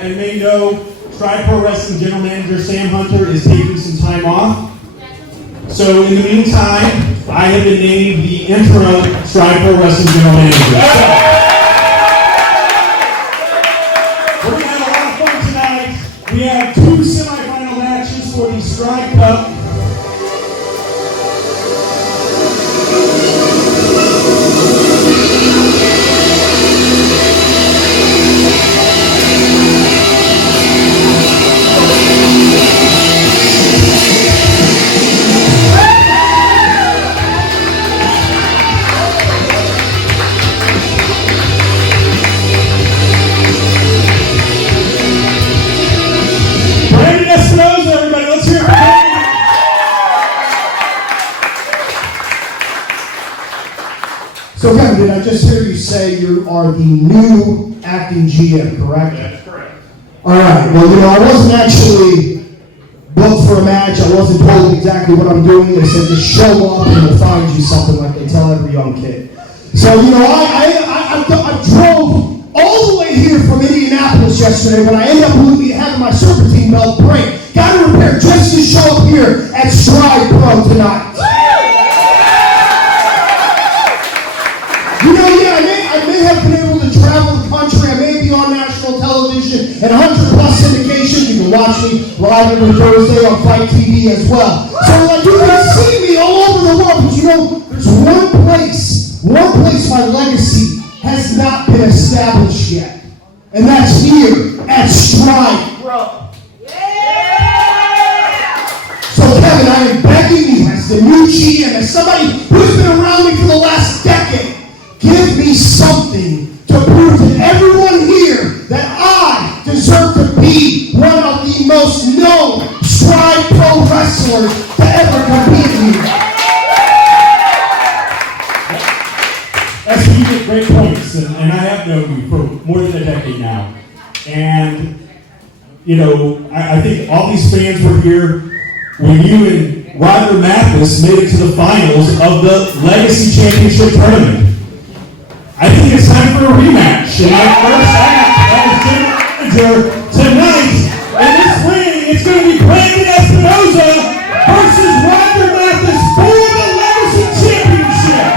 and may know, Stride Pro Wrestling General Manager Sam Hunter is taking some time off. So in the meantime, I have been named the interim Stride Pro Wrestling General Manager. We're going to have a lot of fun tonight. We have 2 semifinal matches for the Stride Cup. Brandon Espinosa, everybody, let's hear it for Brandon. So Kevin, did I just hear you say you are the new acting GM, correct? That's correct. All right, well, I wasn't actually booked for a match. I wasn't told exactly what I'm doing. They said just show up and we'll find you something, like they tell every young kid. So, I drove all the way here from Indianapolis yesterday, but I ended up having my serpentine belt break. Got to repair just to show up here at Stride Pro tonight. I may have been able to travel the country. I may be on national television and 100+ syndication. You can watch me live every Thursday on Fight TV as well. So you can see me all over the world, but there's one place my legacy has not been established yet. And that's here at Stride Pro. So Kevin, I am begging you as the new GM, as somebody who's been around me for the last decade, give me something to prove to everyone here that I deserve to be one of the most known Stride Pro wrestlers to ever compete here. You get great points, and I have known you for more than a decade now. And, I think all these fans were here when you and Roger Matheus made it to the finals of the Legacy Championship Tournament. I think it's time for a rematch. And my first act as general manager tonight in this ring, it's going to be Brandon Espinosa versus Roger Matheus for the Legacy Championship.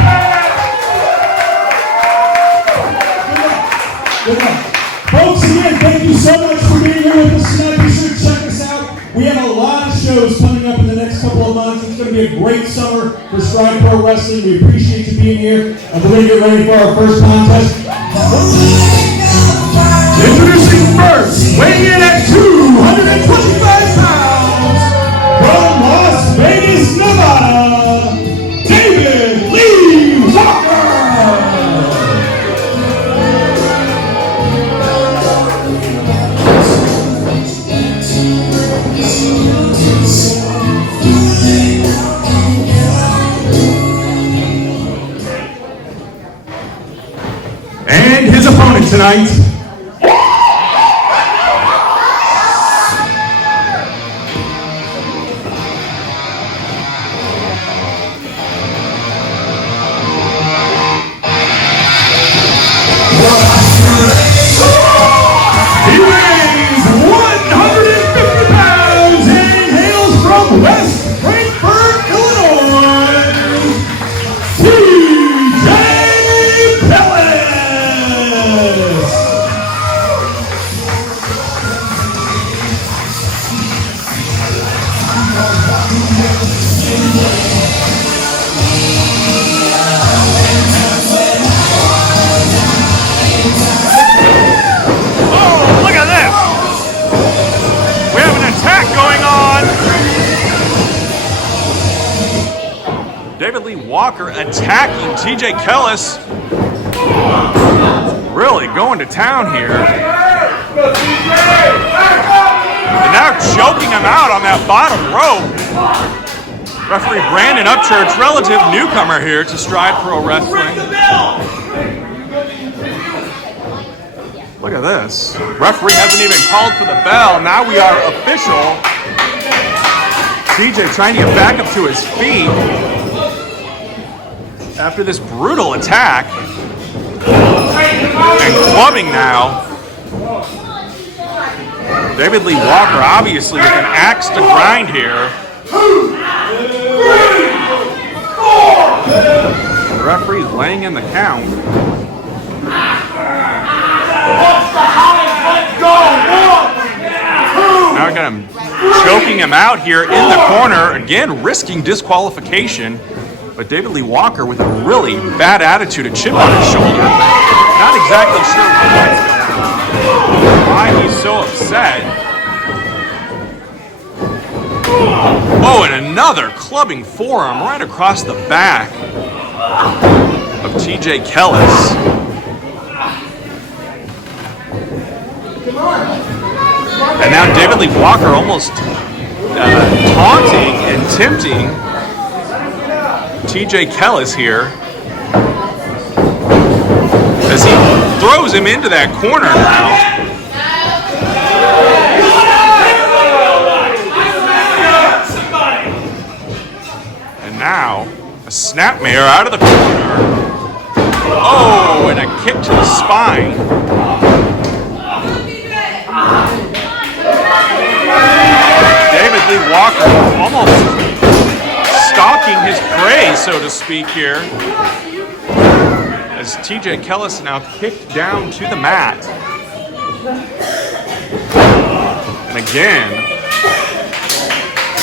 Good luck. Folks, again, thank you so much for being here with us tonight. Be sure to check us out. We have a lot of shows coming up in the next couple of months. It's going to be a great summer for Stride Pro Wrestling. We appreciate you being here. And we're going to get ready for our first contest. Introducing first, weighing in at 225 pounds, from Las Vegas, Nevada, David Lee Walker. And his opponent tonight, he weighs 150 pounds and hails from West Frankfort, Illinois, TJ Kellis. David Lee Walker attacking TJ Kellis. Really going to town here. And now choking him out on that bottom rope. Referee Brandon Upchurch, relative newcomer here to Stride Pro Wrestling. Look at this. Referee hasn't even called for the bell. Now we are official. TJ trying to get back up to his feet after this brutal attack. And clubbing now. David Lee Walker obviously with an axe to grind here. The referee's laying in the count. Now I got him choking him out here in the corner, again risking disqualification. But David Lee Walker with a really bad attitude, a chip on his shoulder. Not exactly sure what's going on, why he's so upset. Oh, and another clubbing forearm right across the back of TJ Kellis. And now David Lee Walker almost taunting and tempting TJ Kellis here as he throws him into that corner now. And now a snapmare out of the corner. Oh, and a kick to the spine. David Lee Walker almost stalking his prey, so to speak, here. As TJ Kellis now kicked down to the mat. And again,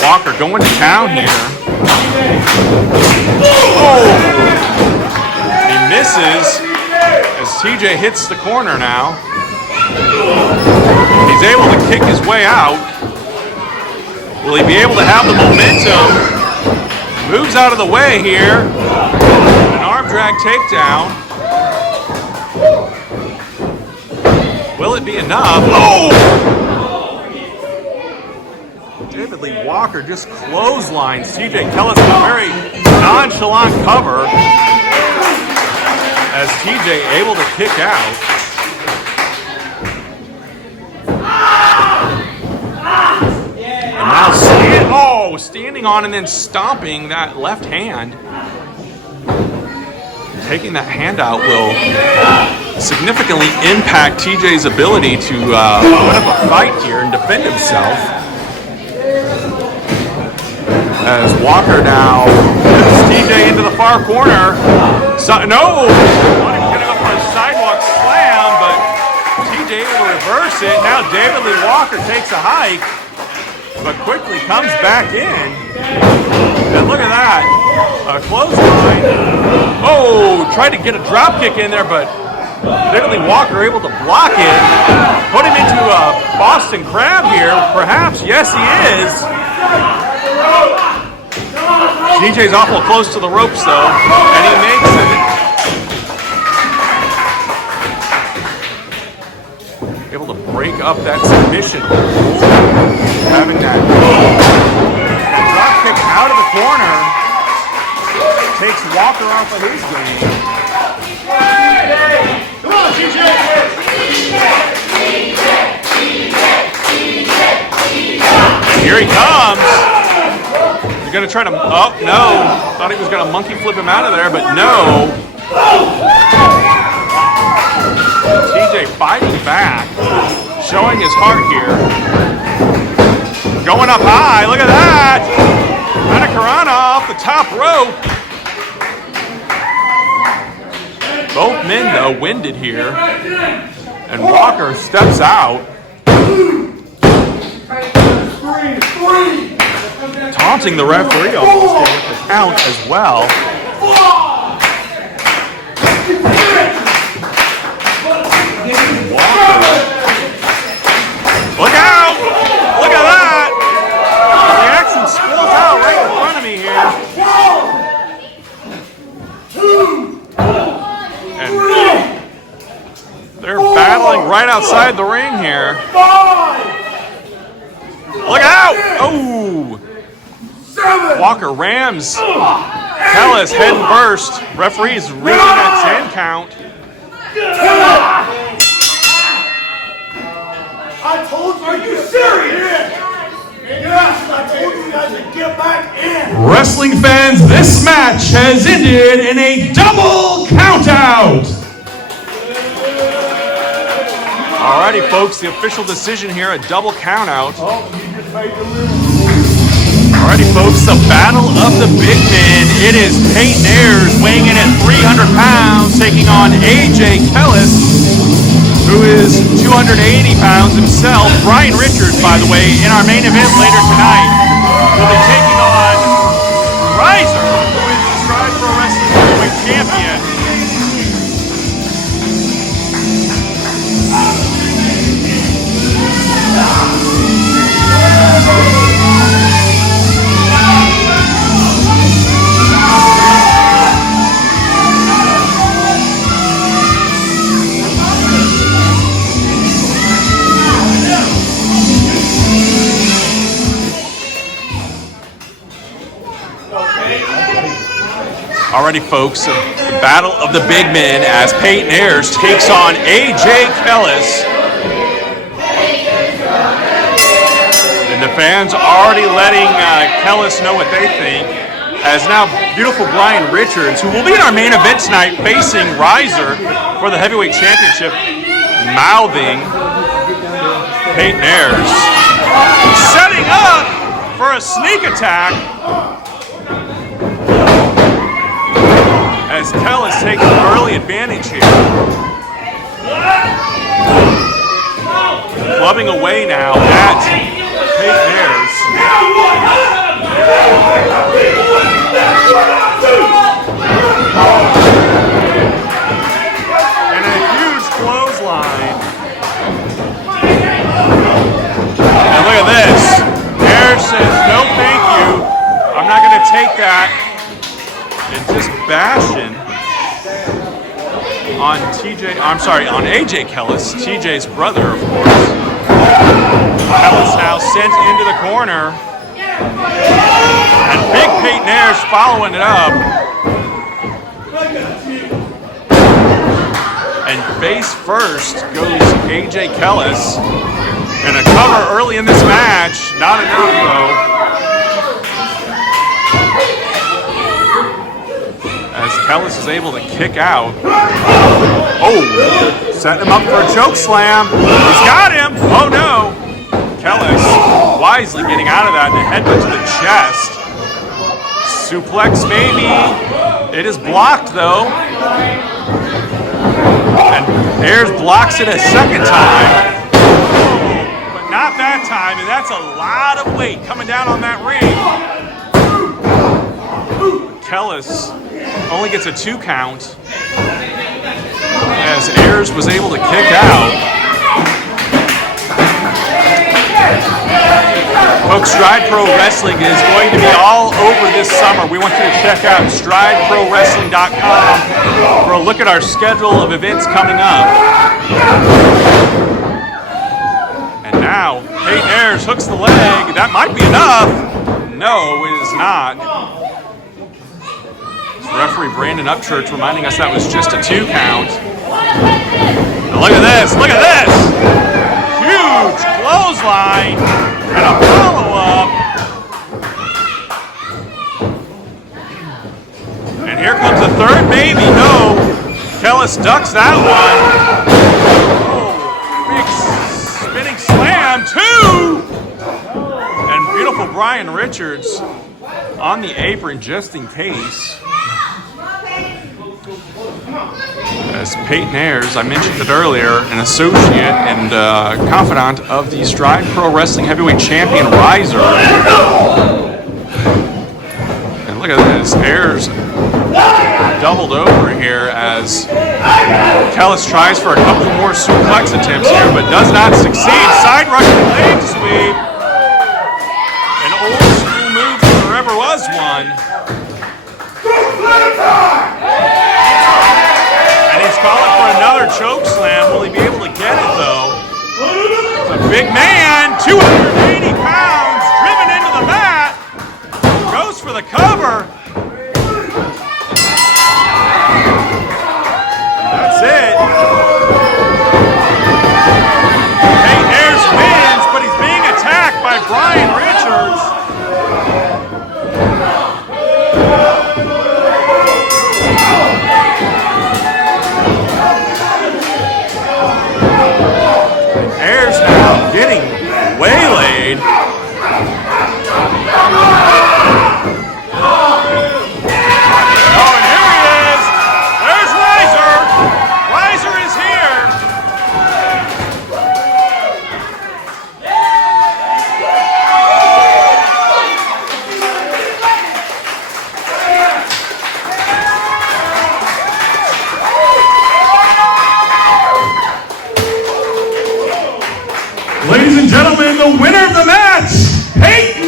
Walker going to town here. Oh! He misses as TJ hits the corner now. He's able to kick his way out. Will he be able to have the momentum? Moves out of the way here. An arm drag takedown. Will it be enough? Oh! David Lee Walker just clotheslines TJ Kellis with a very nonchalant cover as TJ able to kick out. And now standing on and then stomping that left hand. Taking that hand out will significantly impact TJ's ability to put up a fight here and defend himself. As Walker now puts TJ into the far corner. No! Thought he was going to go for a sidewalk slam, but TJ able to reverse it. Now David Lee Walker takes a hike, but quickly comes back in. And look at that. A clothesline. Oh, tried to get a drop kick in there, but David Lee Walker able to block it. Put him into a Boston Crab here. Perhaps, yes he is. TJ's awful close to the ropes though, and he makes it. Able to break up that submission. Having that drop kick out of the corner takes Walker off of his game. Come on, TJ! Here he comes. He's gonna try to, oh no. Thought he was gonna monkey flip him out of there, but no. TJ fighting back, showing his heart here. Going up high, look at that! Karana off the top rope. Both men, though, winded here. And Walker steps out. Taunting the referee almost with the count as well. Walker. Look out! Look at that! The action spills out right in front of me here. And they're battling right outside the ring here. Look out! Oh! Walker rams Kellis head first. Referee's reaching that 10 count. I told you. Are you serious? Yes, I told you guys to get back in. Wrestling fans, this match has ended in a double countout. Alrighty, folks, the official decision here, a double count out. Alrighty, folks, the battle of the big men. It is Peyton Ayers weighing in at 300 pounds, taking on AJ Kellis, who is 280 pounds himself. Brian Richards, by the way, in our main event later tonight, will be taking on Ryzer, who is the Stride Pro Wrestling Heavyweight Champion. Alrighty, folks, the battle of the big men as Peyton Ayers takes on AJ Kellis. And the fans already letting Kellis know what they think. As now beautiful Brian Richards, who will be in our main event tonight facing Ryzer for the heavyweight championship, mouthing Peyton Ayers. Setting up for a sneak attack. As Kellis takes an early advantage here. Clubbing away now at Peyton Ayers. And a huge clothesline. And look at this. Ayers says, no thank you. I'm not going to take that. And just bashing on on AJ Kellis, TJ's brother, of course. Kellis now sent into the corner. And big Peyton Ayers following it up. And face first goes AJ Kellis. And a cover early in this match. Not enough, though. As Kellis is able to kick out. Oh, setting him up for a choke slam. He's got him. Oh no. Kellis wisely getting out of that and a headbutt to the chest. Suplex maybe. It is blocked though. And Ayers blocks it a second time. But not that time, and that's a lot of weight coming down on that ring. Kellis only gets a 2 count as Ayers was able to kick out. Folks, Stride Pro Wrestling is going to be all over this summer. We want you to check out StrideProWrestling.com for a look at our schedule of events coming up. And now, Peyton Ayers hooks the leg. That might be enough. No, it is not. Referee Brandon Upchurch reminding us that was just a 2 count. And look at this, look at this! Huge clothesline and a follow-up. And here comes the third maybe, no. Kellis ducks that one. Oh, big spinning slam, 2! And beautiful Brian Richards on the apron just in case. As Peyton Ayers, I mentioned it earlier, an associate and confidant of the Stride Pro Wrestling Heavyweight Champion Ryzer. And look at this, Ayers doubled over here as Kellis tries for a couple more suplex attempts here, but does not succeed. Side Russian leg sweep. An old school move if there ever was one. He's calling for another choke slam. Will he be able to get it, though? It's a big man, 280 pounds, driven into the mat. Goes for the cover. That's it. Peyton Ayers wins, but he's being attacked by Brian Richards. getting waylaid. Oh, and here he is. There's Ryzer. Ryzer is here. Ladies and gentlemen, the winner of the match, Ayers.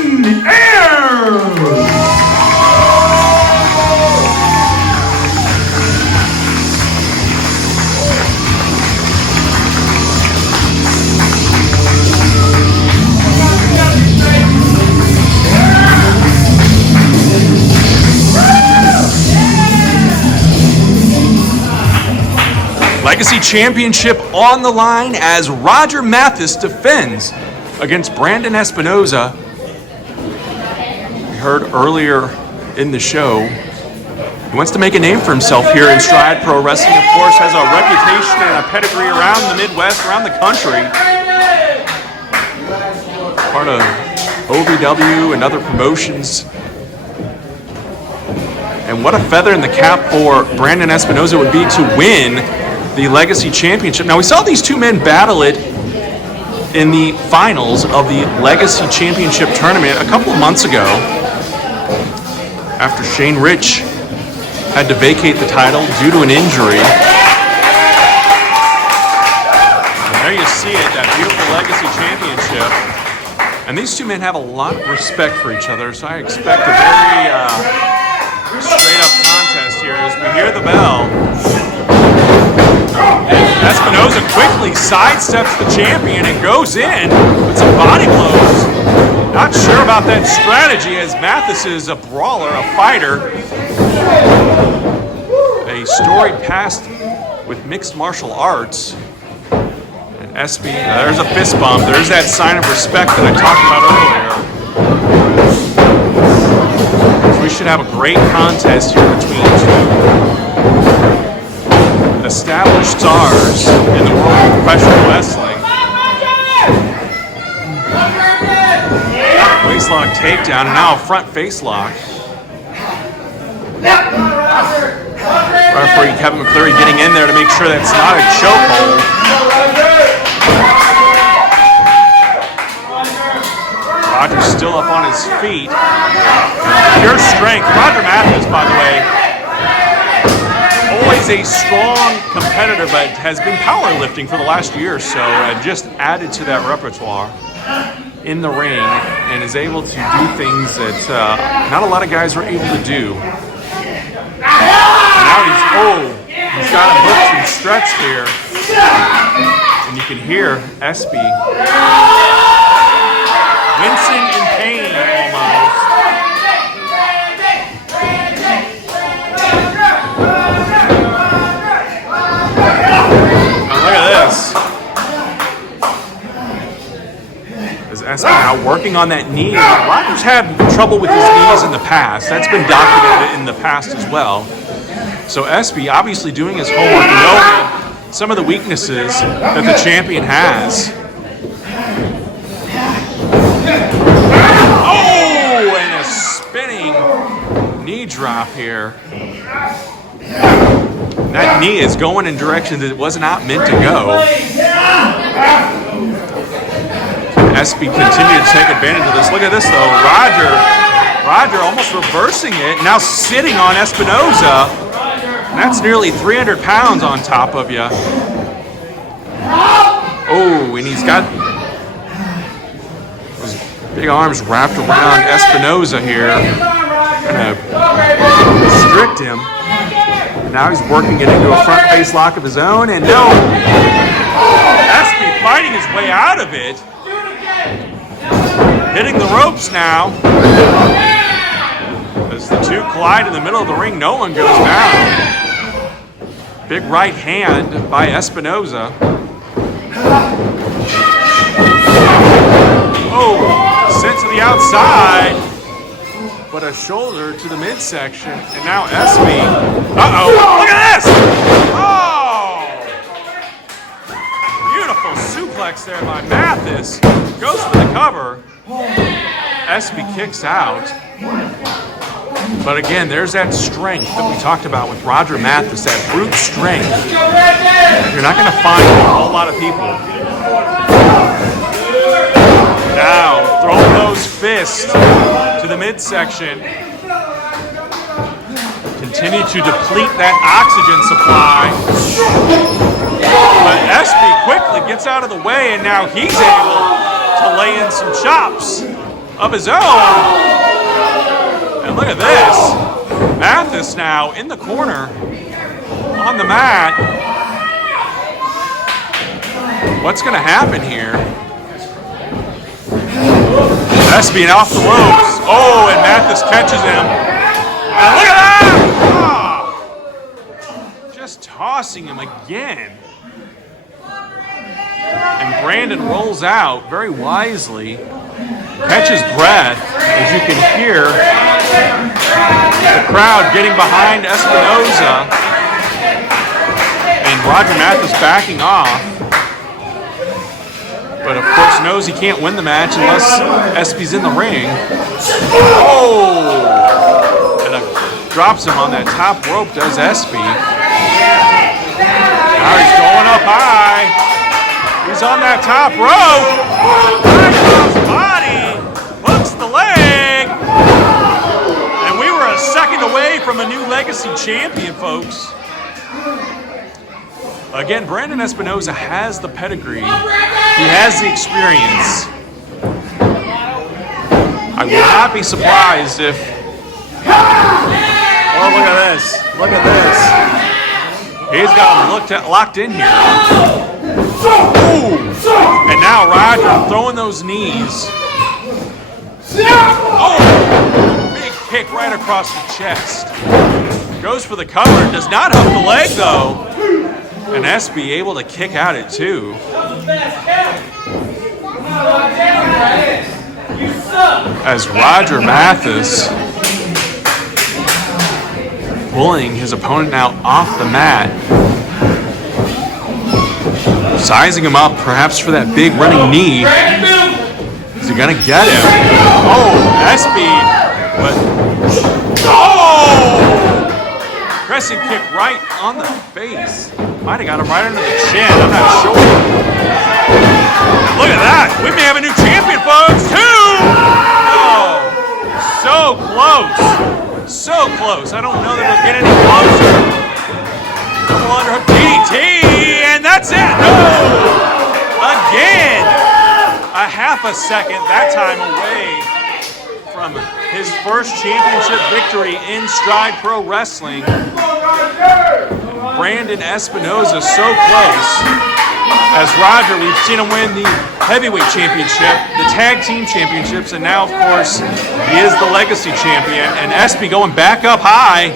Legacy Championship on the line as Roger Matheus defends against Brandon Espinosa. We heard earlier in the show, he wants to make a name for himself here in Stride Pro Wrestling. Of course, has a reputation and a pedigree around the Midwest, around the country. Part of OVW and other promotions. And what a feather in the cap for Brandon Espinosa would be to win the Legacy Championship. Now, we saw these two men battle it in the finals of the Legacy Championship tournament a couple of months ago after Shane Rich had to vacate the title due to an injury. And there you see it, that beautiful Legacy Championship. And these two men have a lot of respect for each other, so I expect a very straight up contest here as we hear the bell. And Espinoza quickly sidesteps the champion and goes in with some body blows. Not sure about that strategy as Mathis is a brawler, a fighter. A storied past with mixed martial arts. And SB, there's a fist bump. There's that sign of respect that I talked about earlier. So we should have a great contest here between two established stars in the world of professional wrestling. Waistlock takedown, and now a front face lock. Referee Kevin McCleary getting in there to make sure that's not a chokehold. Roger's still up on his feet. Pure strength. Roger Matheus, by the way, always a strong competitor, but has been powerlifting for the last year or so, and just added to that repertoire in the ring, and is able to do things that not a lot of guys are able to do. And now he's got him hooked and stretched here, and you can hear SB wincing in pain almost. SB now working on that knee. Roger's had trouble with his knees in the past. That's been documented in the past as well. So SB obviously doing his homework, knowing some of the weaknesses that the champion has. Oh, and a spinning knee drop here. That knee is going in directions that it was not meant to go. SB continued to take advantage of this. Look at this though, Roger almost reversing it, now sitting on Espinoza. And that's nearly 300 pounds on top of you. Oh, and he's got those big arms wrapped around Espinoza here. Gonna restrict him. Now he's working it into a front face lock of his own, and no, SB fighting his way out of it. Hitting the ropes now. As the two collide in the middle of the ring, no one goes down. Big right hand by Espinoza. Oh, sent to the outside. But a shoulder to the midsection. And now SB. Uh-oh, look at this! Oh! Beautiful suplex suplex there by Mathis. Goes for the cover. Espy kicks out. But again, there's that strength that we talked about with Roger Matheus, that brute strength. You're not going to find a whole lot of people. Now, throwing those fists to the midsection. Continue to deplete that oxygen supply. But Espy quickly gets out of the way, and now he's able to lay in some chops of his own. And look at this. Mathis now in the corner on the mat. What's going to happen here? Espy off the ropes. Oh, and Mathis catches him. And look at that! Oh, just tossing him again. And Brandon rolls out very wisely. Catches breath, as you can hear the crowd getting behind Espinoza. And Roger Matheus backing off. But of course knows he can't win the match unless Espy's in the ring. Oh! And drops him on that top rope, does Espy. Now he's going up high. He's on that top rope. High cross body. Hooks the leg. And we were a second away from a new legacy champion, folks. Again, Brandon Espinosa has the pedigree. He has the experience. I would not be surprised if... Oh, look at this. Look at this. He's got him locked in here. Ooh. And now Ryzer throwing those knees. Oh! Big kick right across the chest. Goes for the cover. Does not hook the leg, though. And Espy able to kick out at 2. As Roger Matheus pulling his opponent now off the mat. Sizing him up perhaps for that big running knee. Is he gonna get him? Oh, Espy. But oh! Crescent kick right on the face. Might have got him right under the chin, I'm not sure. Look at that, we may have a new champion, folks, too! Oh, so close. So close, I don't know that it'll get any closer. Double underhook DDT, and that's it, no! Again, a half a second that time away from his first championship victory in Stride Pro Wrestling. Brandon Espinosa so close. As Roger, we've seen him win the heavyweight championship, the tag team championships, and now, of course, he is the legacy champion. And Espy going back up high.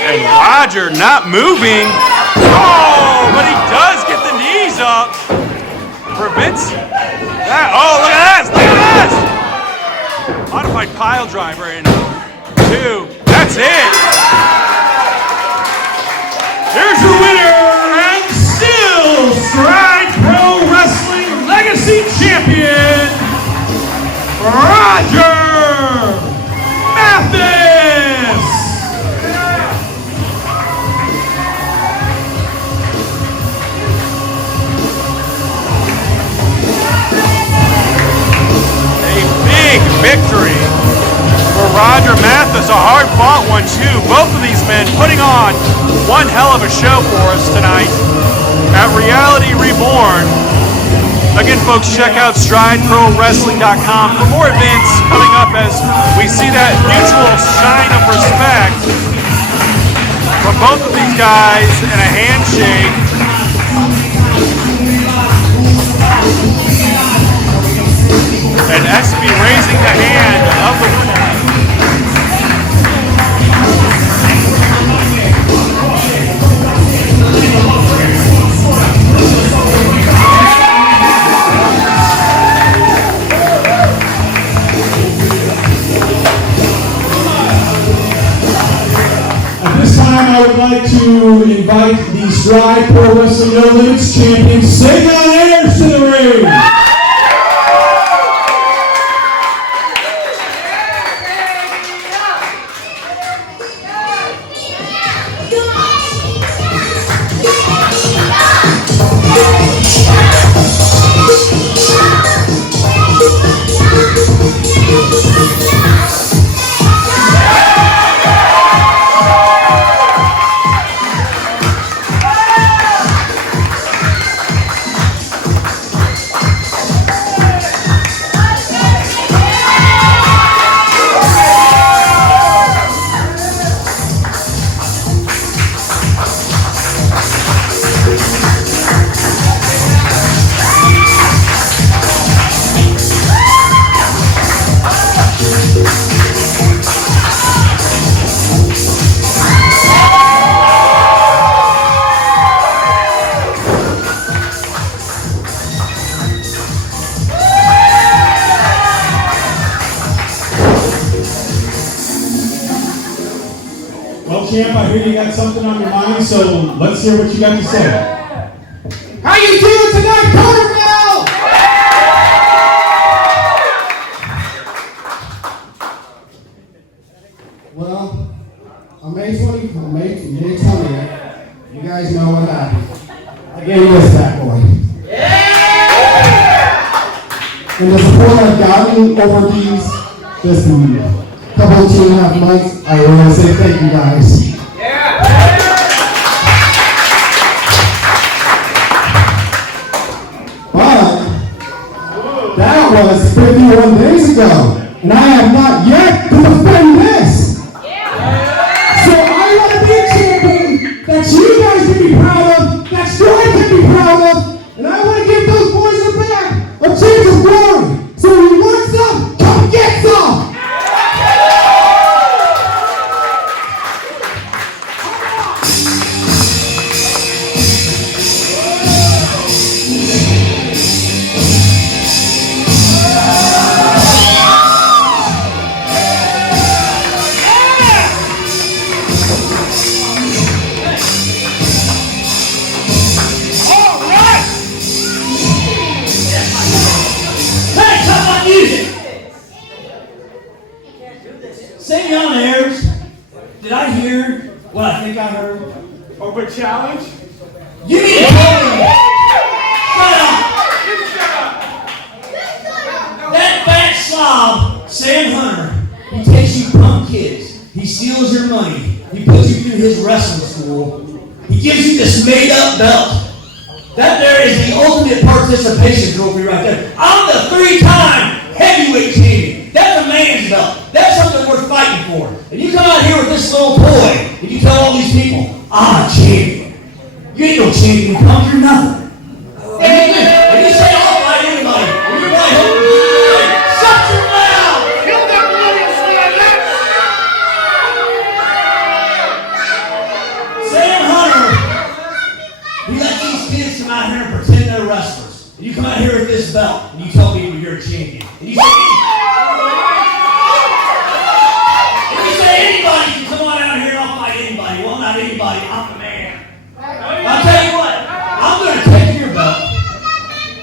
And Roger not moving. Oh, but he does get the knees up. Prevents that. Oh, look at this. Look at this. Modified pile driver in 2. That's it. Here's your winner and still Stride Pro Wrestling Legacy Champion, Roger Matheus. A big victory for Roger Matheus, a hard-fought one too. Both of these men putting on one hell of a show for us tonight at Reality Reborn. Again, folks, check out StrideProWrestling.com for more events coming up as we see that mutual sign of respect from both of these guys and a handshake. And Espy raising the hand of the winner. At this time, I would like to invite the Stride Pro Wrestling No Limits champion, Savion Ayers, to the ring. Well, Champ, I hear you got something on your mind, so let's hear what you got to say. How you doing tonight, Carterville? Well, on May 20th, May 20th, you guys know what happened. I gave this back, boy. And the support I've gotten over these, just a couple of 2.5 months, I want to say thank you guys. But that was 51 days ago, and I have not yet to defend this. So I want to be a champion that you guys can be proud of, that Stride can be proud of, and I want to give those boys in the back a chance of glory. So when you want some, come get some. Savion Ayers, did I hear what I think I heard? Open challenge? You need to tell me. Shut up. That fat slob, Sam Hunter, he takes you punk kids. He steals your money. He puts you through his wrestling school. He gives you this made-up belt. That there is the ultimate participation trophy right there. I'm the 3-time heavyweight champion. That's a man's belt. That's something worth fighting for. And you come out here with this little toy, and you tell all these people, I'm a champion. You ain't no champion, punk, you're nothing. And you say, I'll fight anybody. And you're like, shut your mouth! Kill that bloody Sam Hunter, he let these kids come out here and pretend they're wrestlers. And you come out here with this belt, and you tell people you're a champion. And you say anybody can come on out here and I'll fight anybody. Well, not anybody, I'm the man. I'll tell you what, I'm going to take your belt.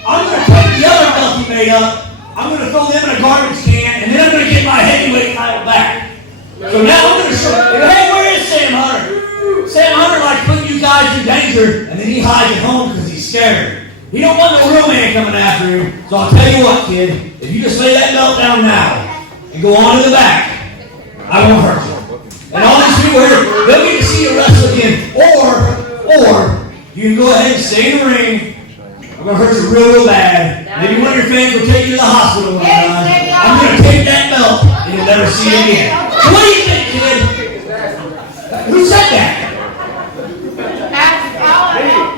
I'm going to take the other belt you made up. I'm going to throw them in a garbage can, and then I'm going to get my heavyweight title back. So now I'm going to show you, hey, where is Sam Hunter? Sam Hunter likes putting you guys in danger, and then he hides at home because he's scared. He don't want no real man coming after him. So I'll tell you what, kid, if you just lay that belt down now and go on to the back, I won't hurt you. And all these people here, they'll get to see you wrestle again. Or you can go ahead and stay in the ring. I'm going to hurt you real bad. Maybe one of your fans will take you to the hospital one time. I'm going to take that belt and you'll never see it again. So what do you think, kid? Who said that?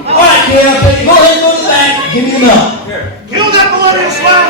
All right, kid, I'll tell you. Go ahead and go to the back. Give me the belt. Kill that bloody slap!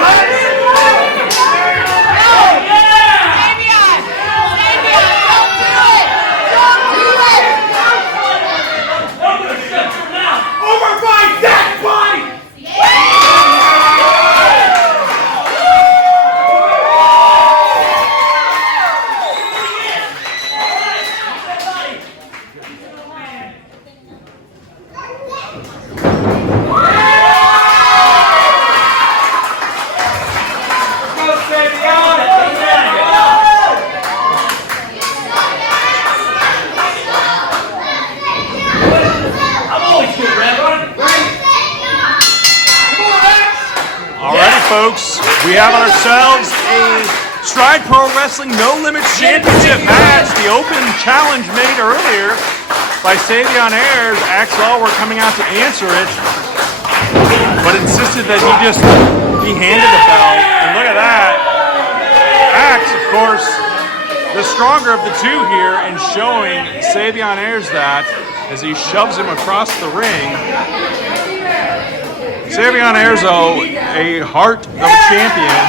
folks, we have on ourselves a Stride Pro Wrestling No Limits Championship match. The open challenge made earlier by Savion Ayers. Axel were coming out to answer it, but insisted that he handed the belt. And look at that. Axe, of course, the stronger of the two here, and showing Savion Ayers that as he shoves him across the ring. Savion Ayers, a heart of a champion.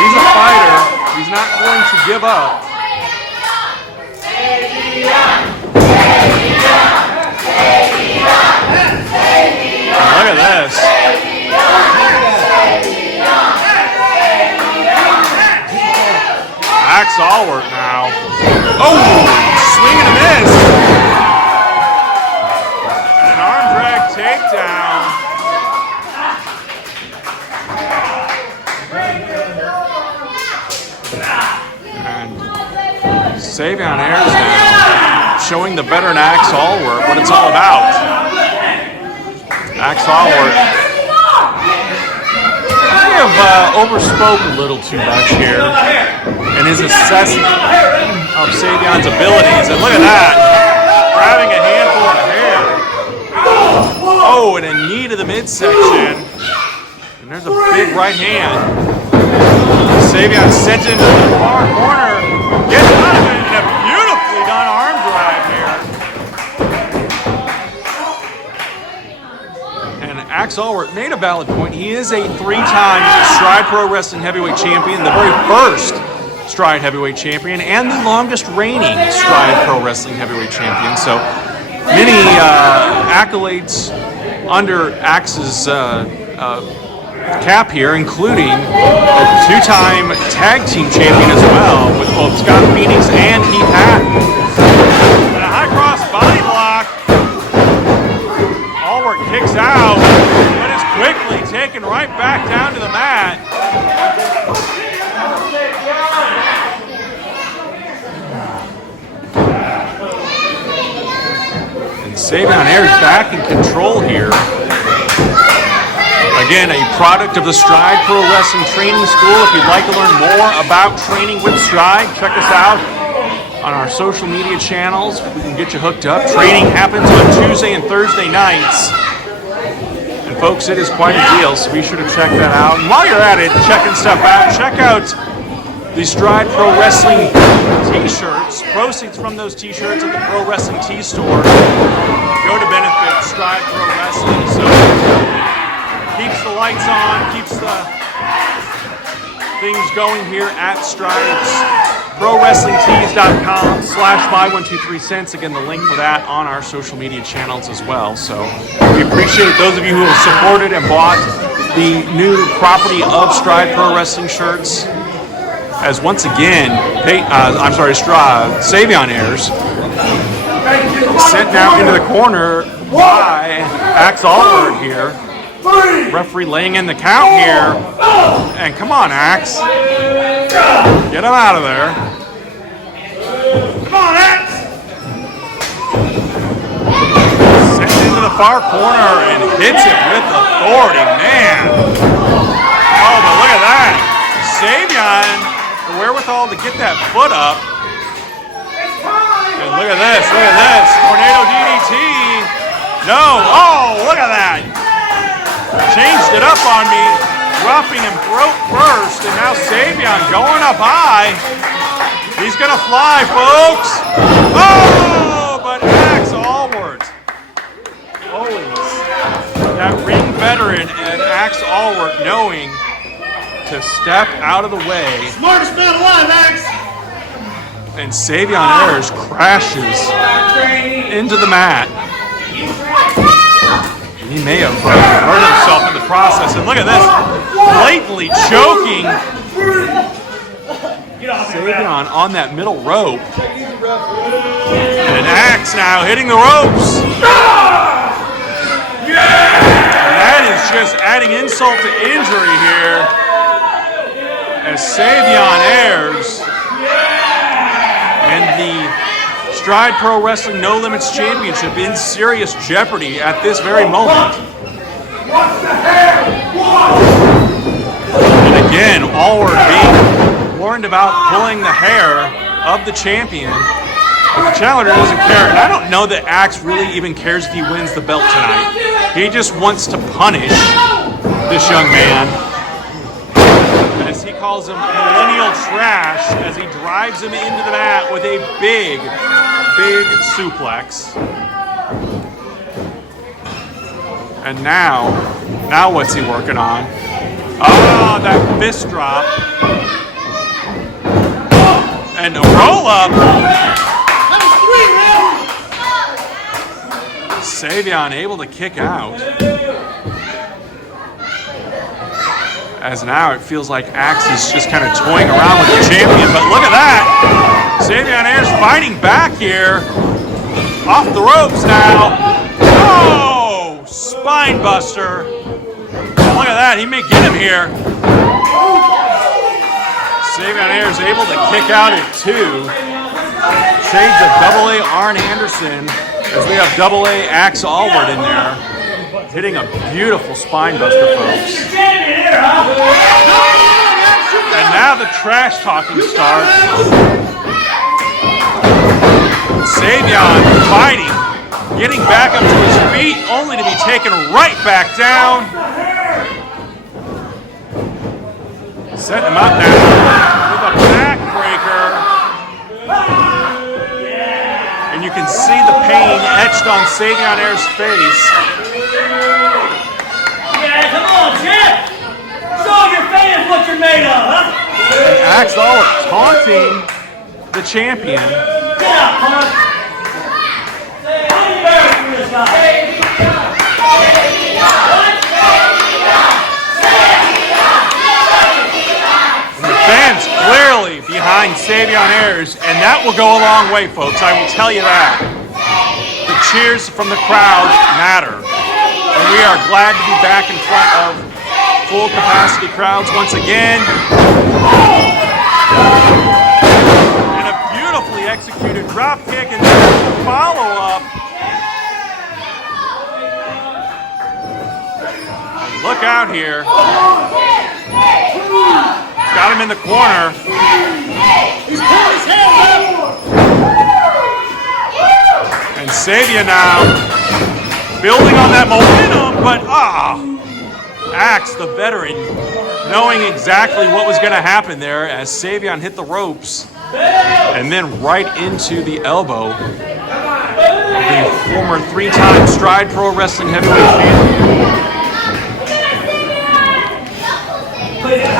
He's a fighter. He's not going to give up. And look at this. Axe Allwork now. Oh, swing and a miss. And an arm drag takedown. And Savion Ayers now showing the veteran Axe Allwork what it's all about. Axe Allwork may have overspoke a little too much here in his assessment of Savion's abilities. And look at that, grabbing a handful of hair. Oh, and a knee to the midsection. And there's a big right hand. Savion sent into the far corner, gets out of it, and a beautifully done arm drive here. And Axe Allwork made a valid point. He is a three-time Stride Pro Wrestling Heavyweight Champion, the very first Stride Heavyweight Champion, and the longest reigning Stride Pro Wrestling Heavyweight Champion. So many accolades under Axe's cap here, including a two-time tag team champion as well, with both Scott Phoenix and Heath Hatton. And a high cross body block. Allwork kicks out, but is quickly taken right back down to the mat. And Savion Ayers back in control here. Again, a product of the Stride Pro Wrestling Training School. If you'd like to learn more about training with Stride, check us out on our social media channels. We can get you hooked up. Training happens on Tuesday and Thursday nights. And folks, it is quite a deal, so be sure to check that out. And while you're at it, checking stuff out, check out the Stride Pro Wrestling t-shirts. Proceeds from those t-shirts at the Pro Wrestling Tee Store go to benefit Stride Pro Wrestling. So keeps the lights on, keeps the things going here at Strides. ProWrestlingTees.com/buy123cents. Again, the link for that on our social media channels as well. So we appreciate those of you who have supported and bought the new property of Stride Pro Wrestling shirts. As once again, Savion Ayers sent now into the corner by Axe Allwork here. Referee laying in the count here. And come on, Axe. Get him out of there. Come on, Axe! Sent into the far corner and hits it with authority. Man. Oh, but look at that. Savion, the wherewithal to get that foot up. And look at this. Tornado DDT. No. Oh, look at that. Changed it up on me, roughing him throat first, and now Savion going up high. He's gonna fly, folks. Oh, but Axe Allwork. Always that ring veteran and Axe Allwork knowing to step out of the way. Smartest man alive, Axe! And Savion Ayers crashes into the mat. He may have hurt himself in the process. And look at this, blatantly choking Savion on that middle rope. And Axe now hitting the ropes. And that is just adding insult to injury here. As Savion Ayers and the Stride Pro Wrestling No Limits Championship in serious jeopardy at this very moment. Watch the hair! Watch! concerned about pulling the hair of the champion. But the challenger doesn't care, and I don't know that Axe really even cares if he wins the belt tonight. He just wants to punish this young man, as he calls him millennial trash, as he drives him into the mat with a big, big suplex. And now what's he working on? Oh, that fist drop. And a roll up. Savion able to kick out. As now it feels like Axe is just kind of toying around with the champion, but look at that! Savion Ayers fighting back here. Off the ropes now. Oh! Spine buster. Look at that, he may get him here. Savion Ayers able to kick out at 2. Shades of AA Arn Anderson, as we have AA Axe Allward in there. Hitting a beautiful spine buster, folks. And now the trash talking starts. Savion fighting, getting back up to his feet, only to be taken right back down. Setting him up now with a backbreaker. And you can see the pain etched on Savion Ayers' face. Yeah, come on, Champ! Show your fans what you're made of, huh? Axe Allward taunting the champion. Get up, punk! I'm embarrassed for this guy. And the fans clearly behind Savion Ayers, and that will go a long way, folks. I will tell you that. The cheers from the crowd matter. And we are glad to be back in front of full capacity crowds once again. And a beautifully executed drop kick and follow up. Look out here. Got him in the corner. He's pulling his hands up! And Savion now building on that momentum, but Axe, the veteran, knowing exactly what was going to happen there as Savion hit the ropes and then right into the elbow. The former 3-time Stride Pro Wrestling Heavyweight champion.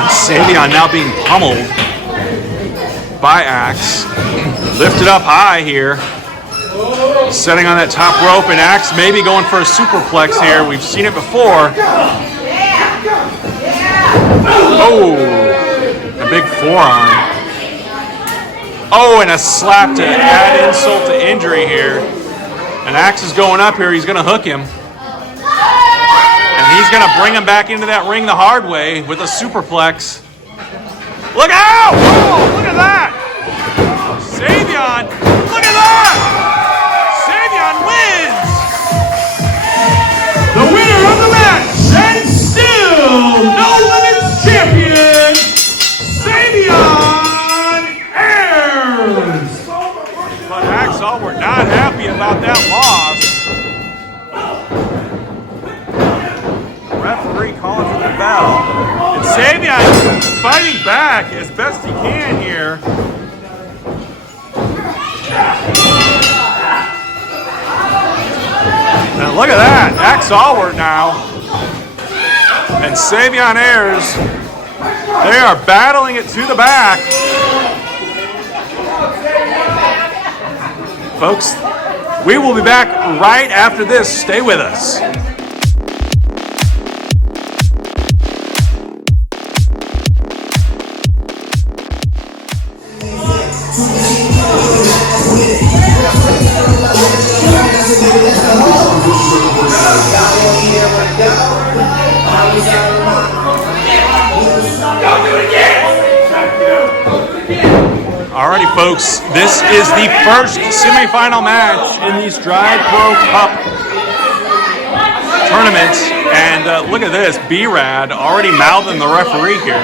Savion now being pummeled by Axe. Lifted up high here. Setting on that top rope, and Axe maybe going for a superplex here. We've seen it before. Oh, a big forearm. Oh, and a slap to add insult to injury here. And Axe is going up here. He's going to hook him. And he's going to bring him back into that ring the hard way with a superplex. Look out! Oh, look at that! Savion, look at that! Savion wins! The winner of the match, and still no limits champion, Savion Ayers! But Axe Allward not happy about that loss. Referee calling for the bell. And Savion fighting back as best he can here. And look at that, Axe Allward now. And Savion Ayers, they are battling it to the back. Folks, we will be back right after this. Stay with us. Alrighty, folks, this is the first semifinal match in the Stride Pro Cup tournament, and look at this, B-Rad already mouthing the referee here.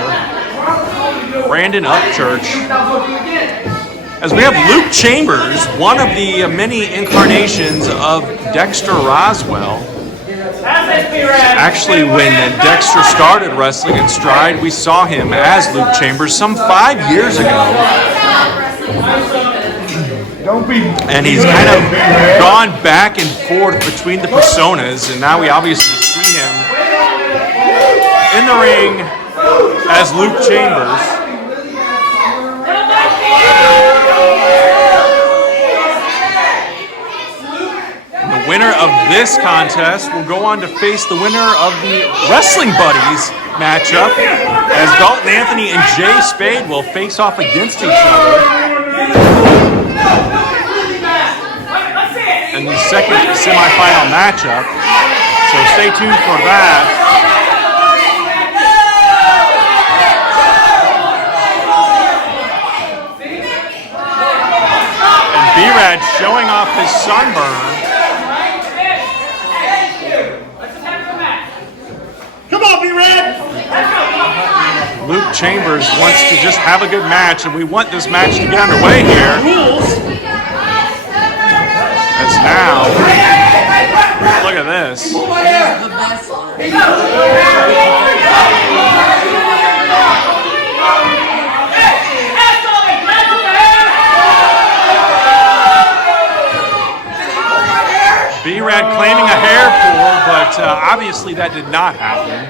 Brandon Upchurch. As we have Luke Chambers, one of the many incarnations of Dexter Roswell. Actually, when Dexter started wrestling in Stride, we saw him as Luke Chambers some 5 years ago. And he's kind of gone back and forth between the personas, and now we obviously see him in the ring as Luke Chambers. And the winner of this contest will go on to face the winner of the Wrestling Buddies matchup, as Dalton Anthony and Jay Spade will face off against each other in the second semifinal matchup. So stay tuned for that. And B-Rad showing off his sunburn. Come on, B-Rad! Luke Chambers wants to just have a good match, and we want this match to get underway here. As now, look at this. B-Rad claiming a hair pull, but obviously that did not happen.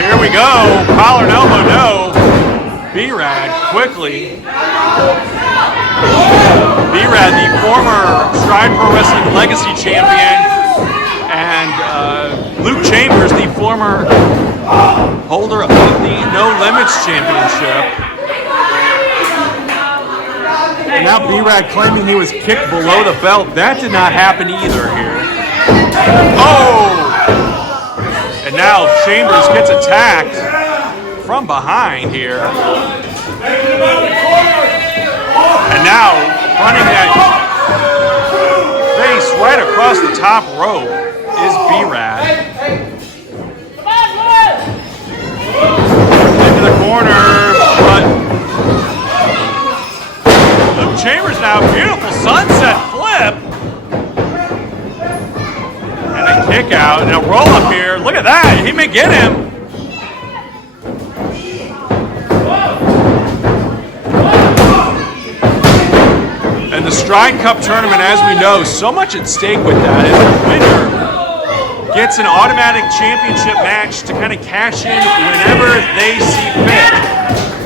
Here we go, collar and elbow, no. B-Rad quickly. B-Rad, the former Stride Pro Wrestling Legacy Champion, and Luke Chambers, the former holder of the No Limits Championship. And now B-Rad claiming he was kicked below the belt. That did not happen either here. Oh! And now Chambers gets attacked from behind here. And now running that face right across the top rope is B-Rad. Into the corner, but Luke Chambers now, beautiful sunset flip. And a kick out and a roll up here. Look at that. He may get him. And the Stride Cup tournament, as we know, so much at stake with that. Is the winner gets an automatic championship match to kind of cash in whenever they see fit.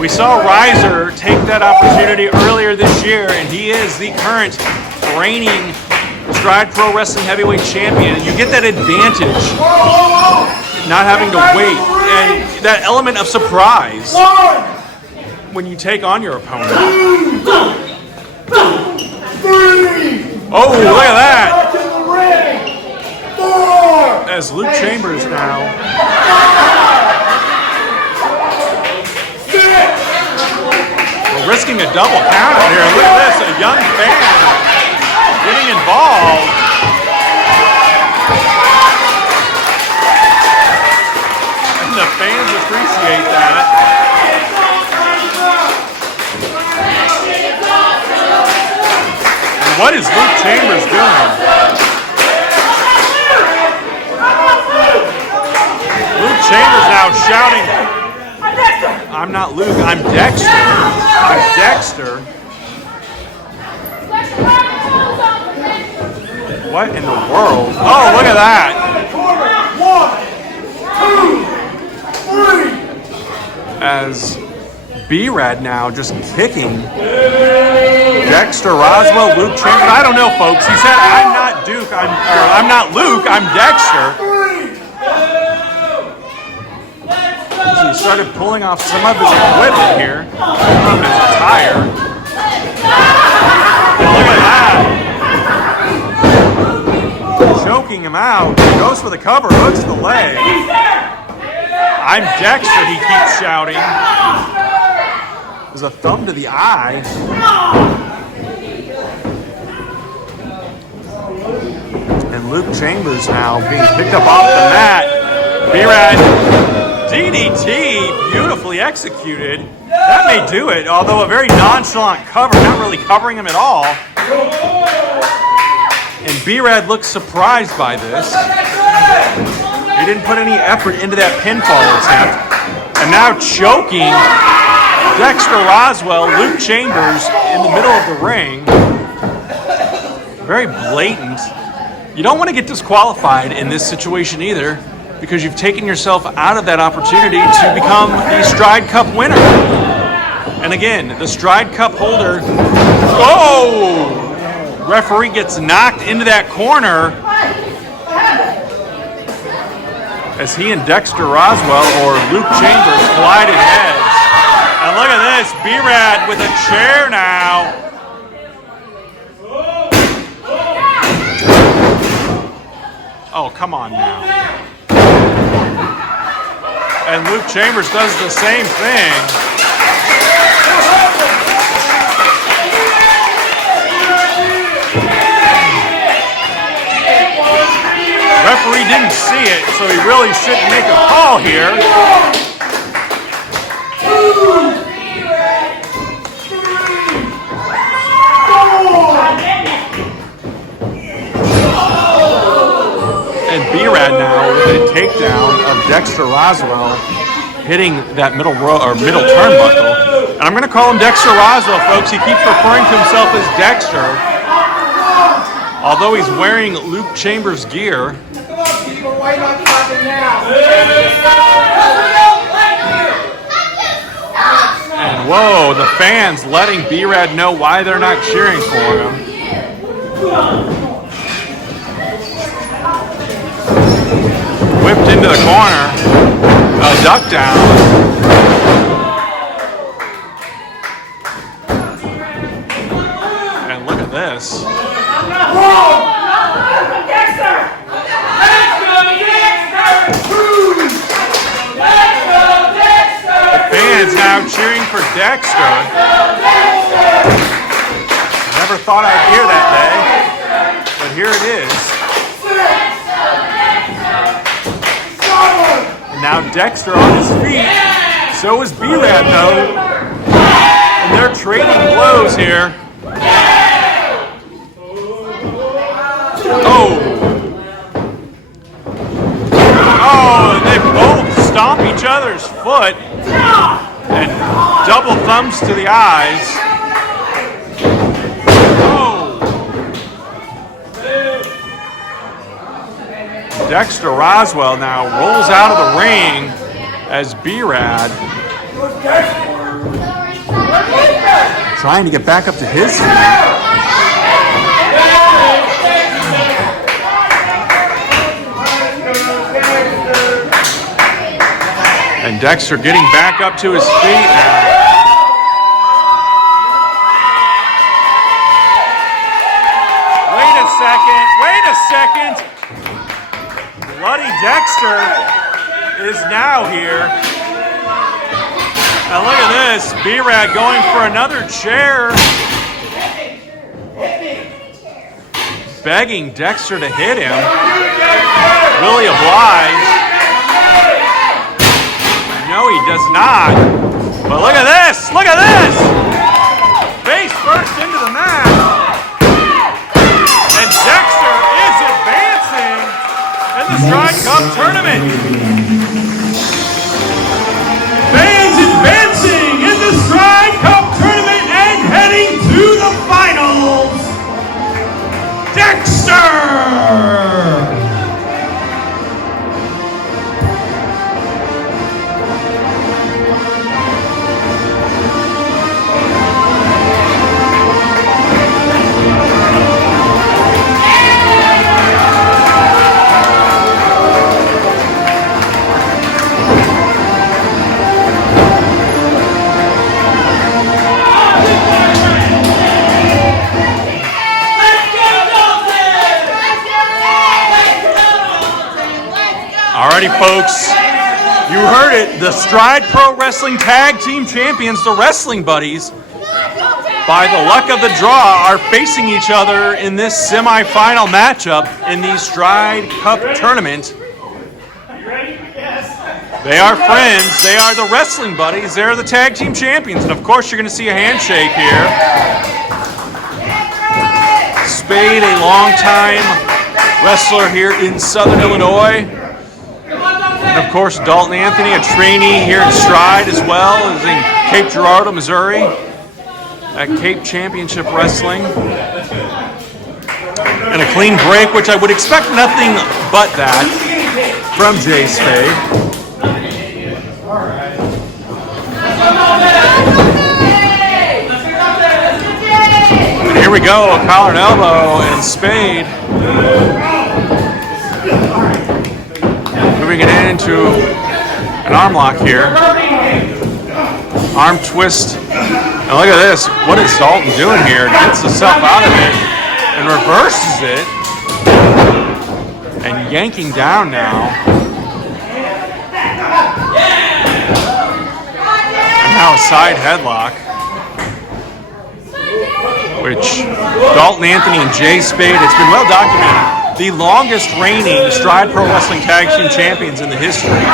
We saw Ryzer take that opportunity earlier this year, and he is the current reigning Stride Pro Wrestling Heavyweight Champion. You get that advantage, not having to wait, and that element of surprise when you take on your opponent. Oh, look at that! As Luke Chambers now. We're risking a double count out here. Look at this, a young fan getting involved. And the fans appreciate that. And what is Luke Chambers doing? Luke Chambers now shouting, "I'm not Luke, I'm Dexter. I'm Dexter." What in the world? Oh, look at that. 1, 2, 3. As B-Rad now just kicking Dexter Roswell, Luke Chambers. I don't know, folks. He said, "I'm not Duke. I'm not Luke. I'm Dexter." So he started pulling off some of his equipment here, from his attire. Look at that. Choking him out. Goes for the cover, hooks the leg. "I'm Dexter," he keeps shouting. There's a thumb to the eye. And and Luke Chambers now being picked up off the mat. B-Rad DDT, beautifully executed. That may do it, although a very nonchalant cover, not really covering him at all. And B-Rad looks surprised by this. He didn't put any effort into that pinfall attempt. And now choking Dexter Roswell, Luke Chambers in the middle of the ring. Very blatant. You don't want to get disqualified in this situation either, because you've taken yourself out of that opportunity to become the Stride Cup winner. And again, the Stride Cup holder, oh! Referee gets knocked into that corner as he and Dexter Roswell or Luke Chambers collided heads. And look at this, B-Rad with a chair now. Oh, come on now. And Luke Chambers does the same thing. Referee didn't see it, so he really shouldn't make a call here. And B-Rad now with a takedown of Dexter Roswell, hitting that middle turnbuckle. And I'm going to call him Dexter Roswell, folks. He keeps referring to himself as Dexter, although he's wearing Luke Chambers gear. And whoa, the fans letting B-Rad know why they're not cheering for him. Whipped into the corner, a duck down. And look at this. Fans now cheering for Dexter. Never thought I'd hear that day, but here it is. And now Dexter on his feet. So is B-Rad though. And they're trading blows here. Oh, they both stomp each other's foot. And double thumbs to the eyes. Oh. Dexter Roswell now rolls out of the ring as B-Rad trying to get back up to his feet. And Dexter getting back up to his feet now. Wait a second. Bloody Dexter is now here. Now look at this, B-Rad going for another chair. Begging Dexter to hit him. Will he oblige? No, he does not. But look at this! Look at this! Face first into the mat. And Dexter is advancing in the Stride Cup tournament. Fans advancing in the Stride Cup tournament and heading to the finals. Dexter! Alrighty, folks, you heard it. The Stride Pro Wrestling Tag Team Champions, the Wrestling Buddies, by the luck of the draw, are facing each other in this semifinal matchup in the Stride Cup tournament. They are friends. They are the wrestling buddies. They're the tag team champions. And of course, you're going to see a handshake here. Spade, a longtime wrestler here in Southern Illinois. And of course, Dalton Anthony, a trainee here in Stride as well, is in Cape Girardeau, Missouri, at Cape Championship Wrestling. And a clean break, which I would expect nothing but that from Jay Spade. And here we go, a collar and elbow, and Spade moving it into an arm lock here. Arm twist. And look at this. What is Dalton doing here? Gets himself out of it and reverses it. And yanking down now. And now a side headlock, which Dalton Anthony and Jay Spade, it's been well documented, the longest reigning Stride Pro Wrestling Tag Team Champions in the history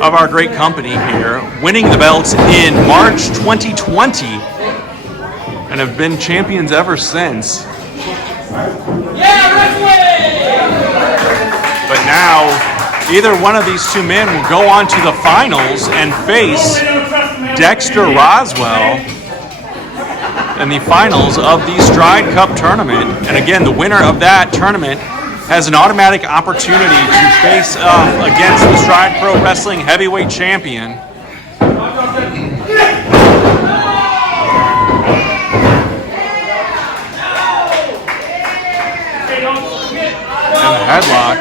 of our great company here, winning the belts in March 2020 and have been champions ever since. But now, either one of these two men will go on to the finals and face Dexter Roswell in the finals of the Stride Cup tournament. And again, the winner of that tournament has an automatic opportunity to face against the Stride Pro Wrestling Heavyweight Champion. And the headlock.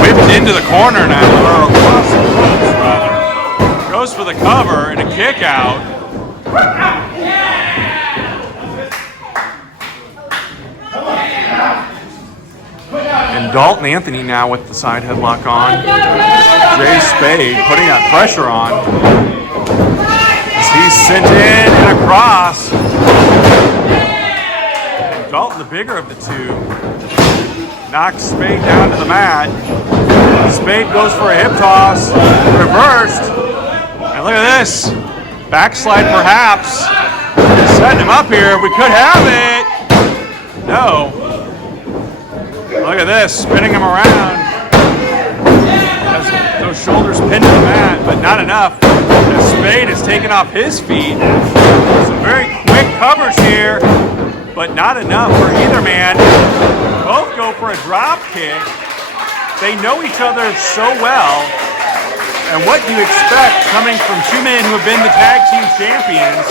Whipped into the corner now, or across the ropes rather. Goes for the cover and a kick out. And Dalton Anthony now with the side headlock on. Jay Spade putting that pressure on. As he's sent in and across. And Dalton, the bigger of the two, knocks Spade down to the mat. Spade goes for a hip toss, reversed. And look at this. Backslide perhaps. Setting him up here. We could have it. No. Look at this. Spinning him around. Has those shoulders pinned to the mat, but not enough. As Spade is taking off his feet. Some very quick covers here, but not enough for either man. Both go for a drop kick. They know each other so well. And what do you expect coming from two men who have been the tag team champions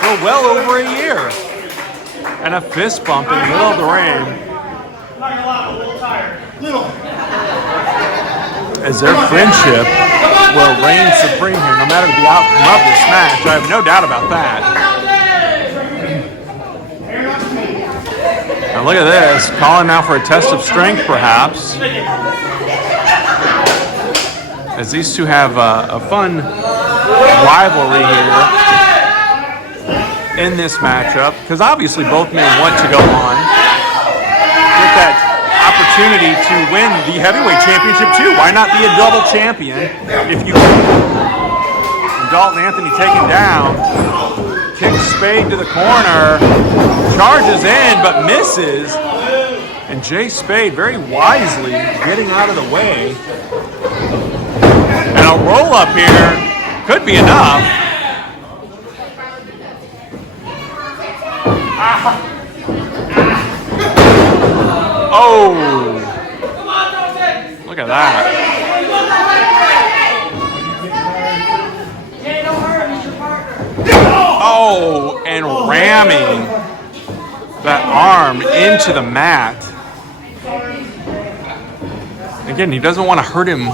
for well over a year? And a fist bump in the middle of the ring. As their friendship will reign supreme here, no matter the outcome of this match. I have no doubt about that. Now look at this, calling now for a test of strength perhaps. As these two have a fun rivalry here in this matchup, because obviously both men want to go on, get that opportunity to win the heavyweight championship too. Why not be a double champion if you can? And Dalton Anthony taken down. Kicks Spade to the corner, charges in but misses, and Jay Spade very wisely getting out of the way. And a roll up here could be enough. Oh, look at that. Oh, and ramming that arm into the mat. Again, he doesn't want to hurt him.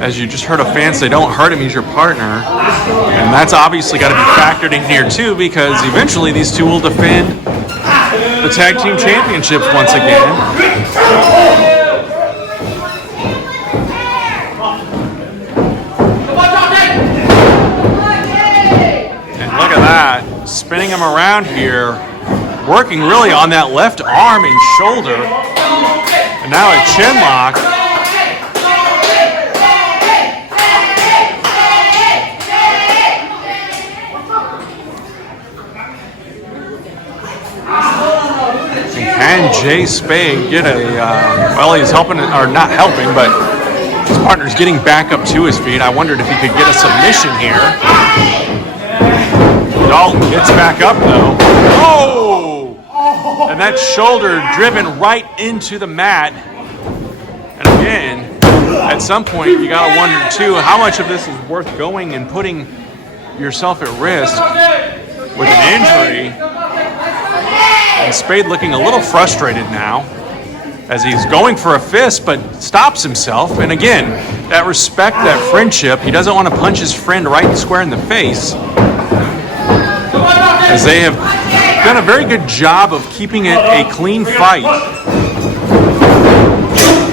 As you just heard a fan say, don't hurt him, he's your partner. And that's obviously got to be factored in here too, because eventually these two will defend the tag team championships once again. And look at that, spinning him around here, working really on that left arm and shoulder. And now a chin lock. And Jay Spade get a, well, he's helping, or not helping, but his partner's getting back up to his feet. I wondered if he could get a submission here. Dalton gets back up, though. Oh! And that shoulder driven right into the mat. And again, at some point, you got to wonder, too, how much of this is worth going and putting yourself at risk with an injury. And Spade looking a little frustrated now as he's going for a fist but stops himself. And again, that respect, that friendship, he doesn't want to punch his friend right square in the face, as they have done a very good job of keeping it a clean fight.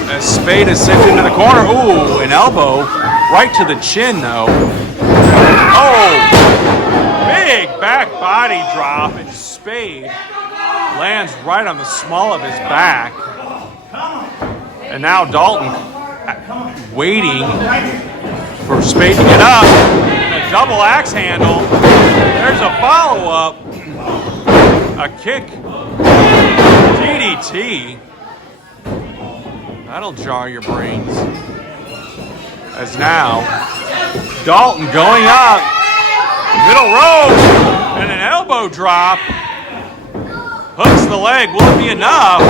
As Spade is sent into the corner. Ooh, an elbow right to the chin though. Oh, big back body drop, and Spade lands right on the small of his back. And now Dalton waiting for Spade to get up. And a double axe handle. There's a follow-up. A kick. DDT. That'll jar your brains. As now, Dalton going up. Middle rope. And an elbow drop. Hooks the leg. Will it be enough?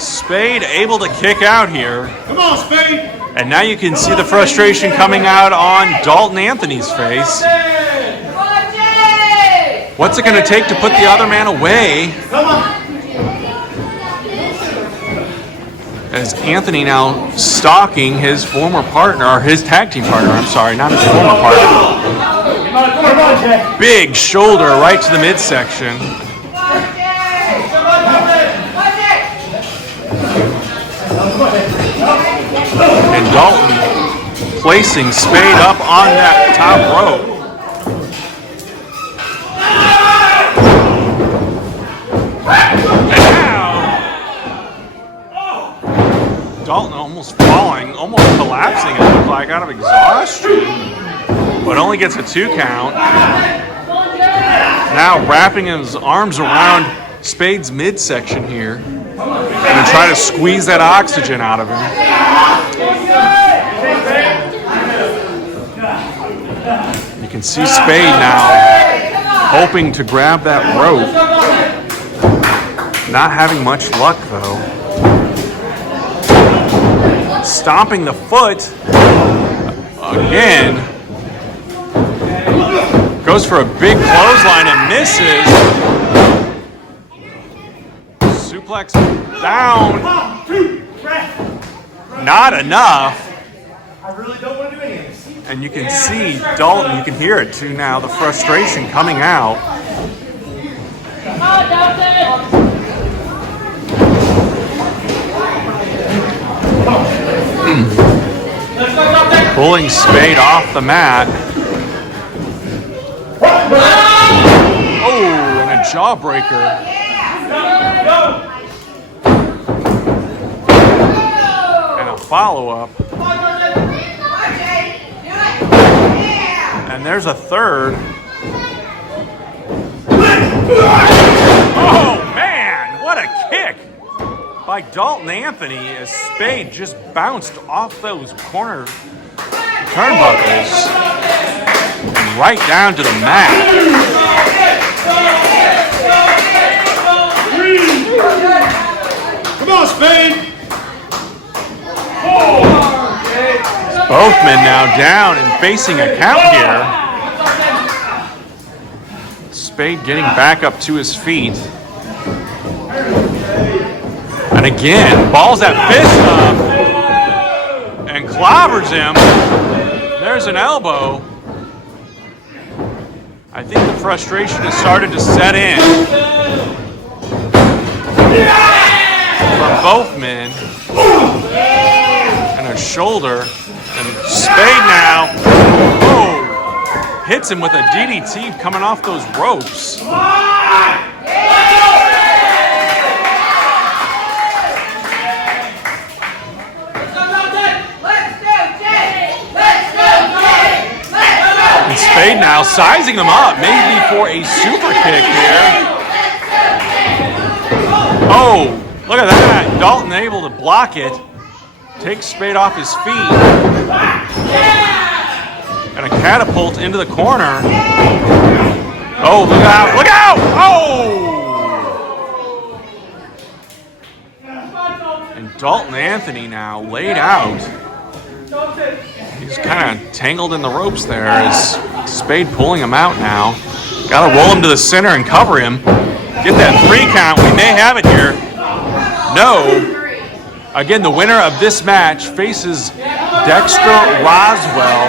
Spade able to kick out here. Come on, Spade. And now you can see the frustration coming out on Dalton Anthony's face. What's it going to take to put the other man away? Come on. As Anthony now stalking his former partner, or his tag team partner, I'm sorry, not his former partner. Come on, Jay. Big shoulder right to the midsection. And Dalton placing Spade up on that top rope. And now, Dalton almost falling, almost collapsing, it looked like, out of exhaustion. But only gets a 2 count. Now wrapping his arms around Spade's midsection here. And try to squeeze that oxygen out of him. You can see Spade now hoping to grab that rope. Not having much luck though. Stomping the foot again. Goes for a big clothesline and misses. Suplex down. Not enough. I really don't want to do any of this. And you can see Dalton, you can hear it too now, the frustration coming out. Pulling Spade off the mat. Oh, and a jawbreaker. And a follow-up. And there's a third. Oh, man, what a kick by Dalton Anthony as Spade just bounced off those corner turnbuckles and right down to the mat. Come on, Spade. Both men now down and facing a count here. Spade getting back up to his feet. And again, balls that fist up and clobbers him. There's an elbow. I think the frustration has started to set in from both men. And a shoulder. And Spade now. Oh! Hits him with a DDT coming off those ropes. And Spade now sizing them up, maybe for a super kick here. Oh, look at that. Dalton able to block it. Takes Spade off his feet. And a catapult into the corner. Oh, look out, look out! Oh! And Dalton Anthony now laid out. He's kind of tangled in the ropes there as Spade pulling him out now. Got to roll him to the center and cover him. Get that 3 count. We may have it here. No. Again, the winner of this match faces Dexter Roswell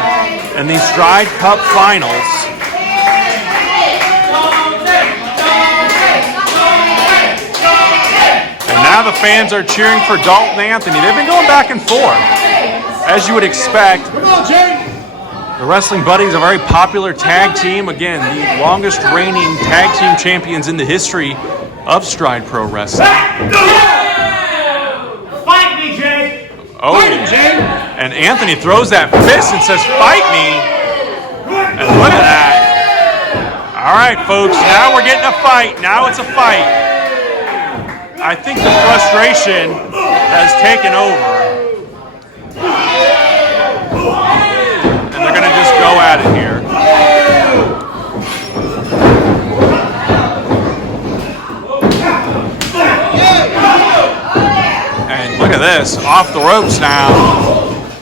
in the Stride Cup Finals. And now the fans are cheering for Dalton Anthony. They've been going back and forth. As you would expect, the Wrestling Buddies, a very popular tag team. Again, the longest reigning tag team champions in the history of Stride Pro Wrestling. Fight me, Jay! Oh, and Anthony throws that fist and says, "Fight me!" And look at that. All right, folks, now we're getting a fight. Now it's a fight. I think the frustration has taken over. And they're going to just go at it here. And look at this, off the ropes now.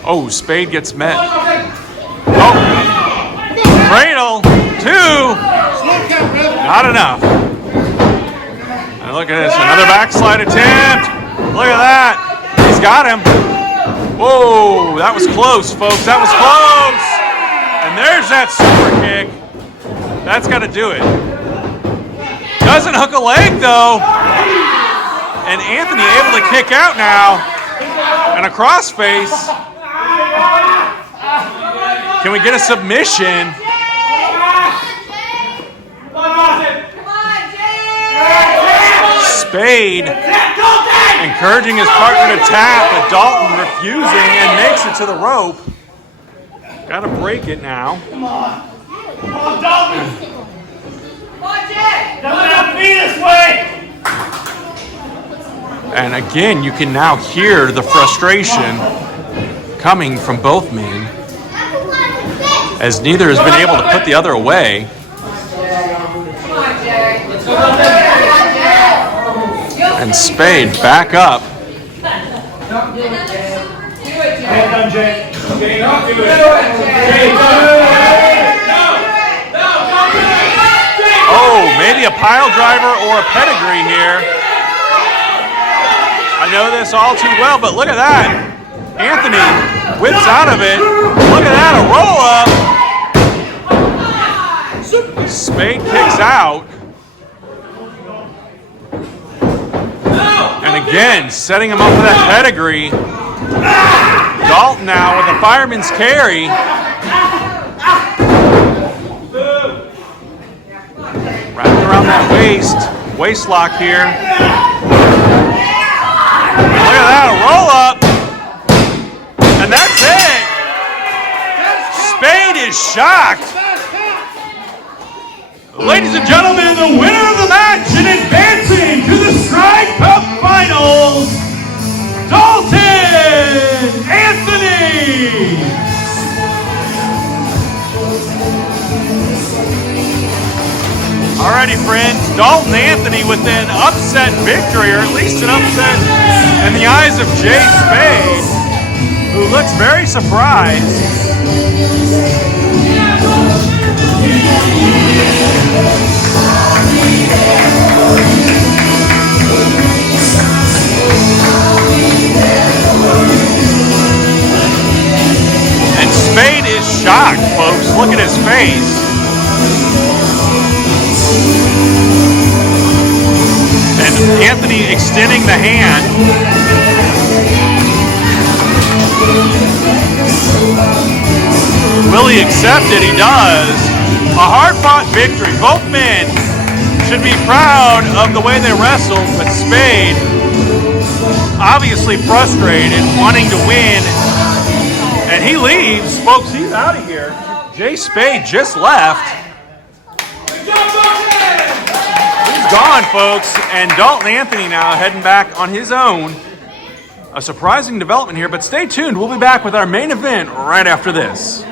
Oh, Spade gets met. Oh, cradle, 2. Not enough. And look at this, another backslide attempt. Look at that. He's got him. Whoa, that was close, folks. That was close. And there's that super kick. That's got to do it. Doesn't hook a leg, though. And Anthony able to kick out now. And a crossface. Can we get a submission? Spade encouraging his partner to tap, but Dalton refusing and makes it to the rope. Got to break it now. Come on, Dalton! Come on, Jay! Doesn't have to be this way! And again, you can now hear the frustration coming from both men, as neither has been able to put the other away. And Spade back up. Oh, maybe a pile driver or a pedigree here. I know this all too well, but look at that. Anthony whips out of it. Look at that, a roll up. Spade kicks out. And again, setting him up for that pedigree. Dalton now with a fireman's carry. Wrapped around that waist lock here. Look at that, a roll up. And that's it. Spade is shocked. Ladies and gentlemen, the winner of the match and advancing to the Stride Cup Finals, Dalton Anthony! Alrighty, friends, Dalton Anthony with an upset victory, or at least an upset in the eyes of Jay Spade, who looks very surprised. And Spade is shocked, folks. Look at his face. Anthony extending the hand. Will he accept it? He does. A hard-fought victory. Both men should be proud of the way they wrestled, but Spade obviously frustrated, wanting to win, and he leaves. Folks, he's out of here. Jay Spade just left. He's gone, folks, and Dalton Anthony now heading back on his own. A surprising development here, but stay tuned. We'll be back with our main event right after this.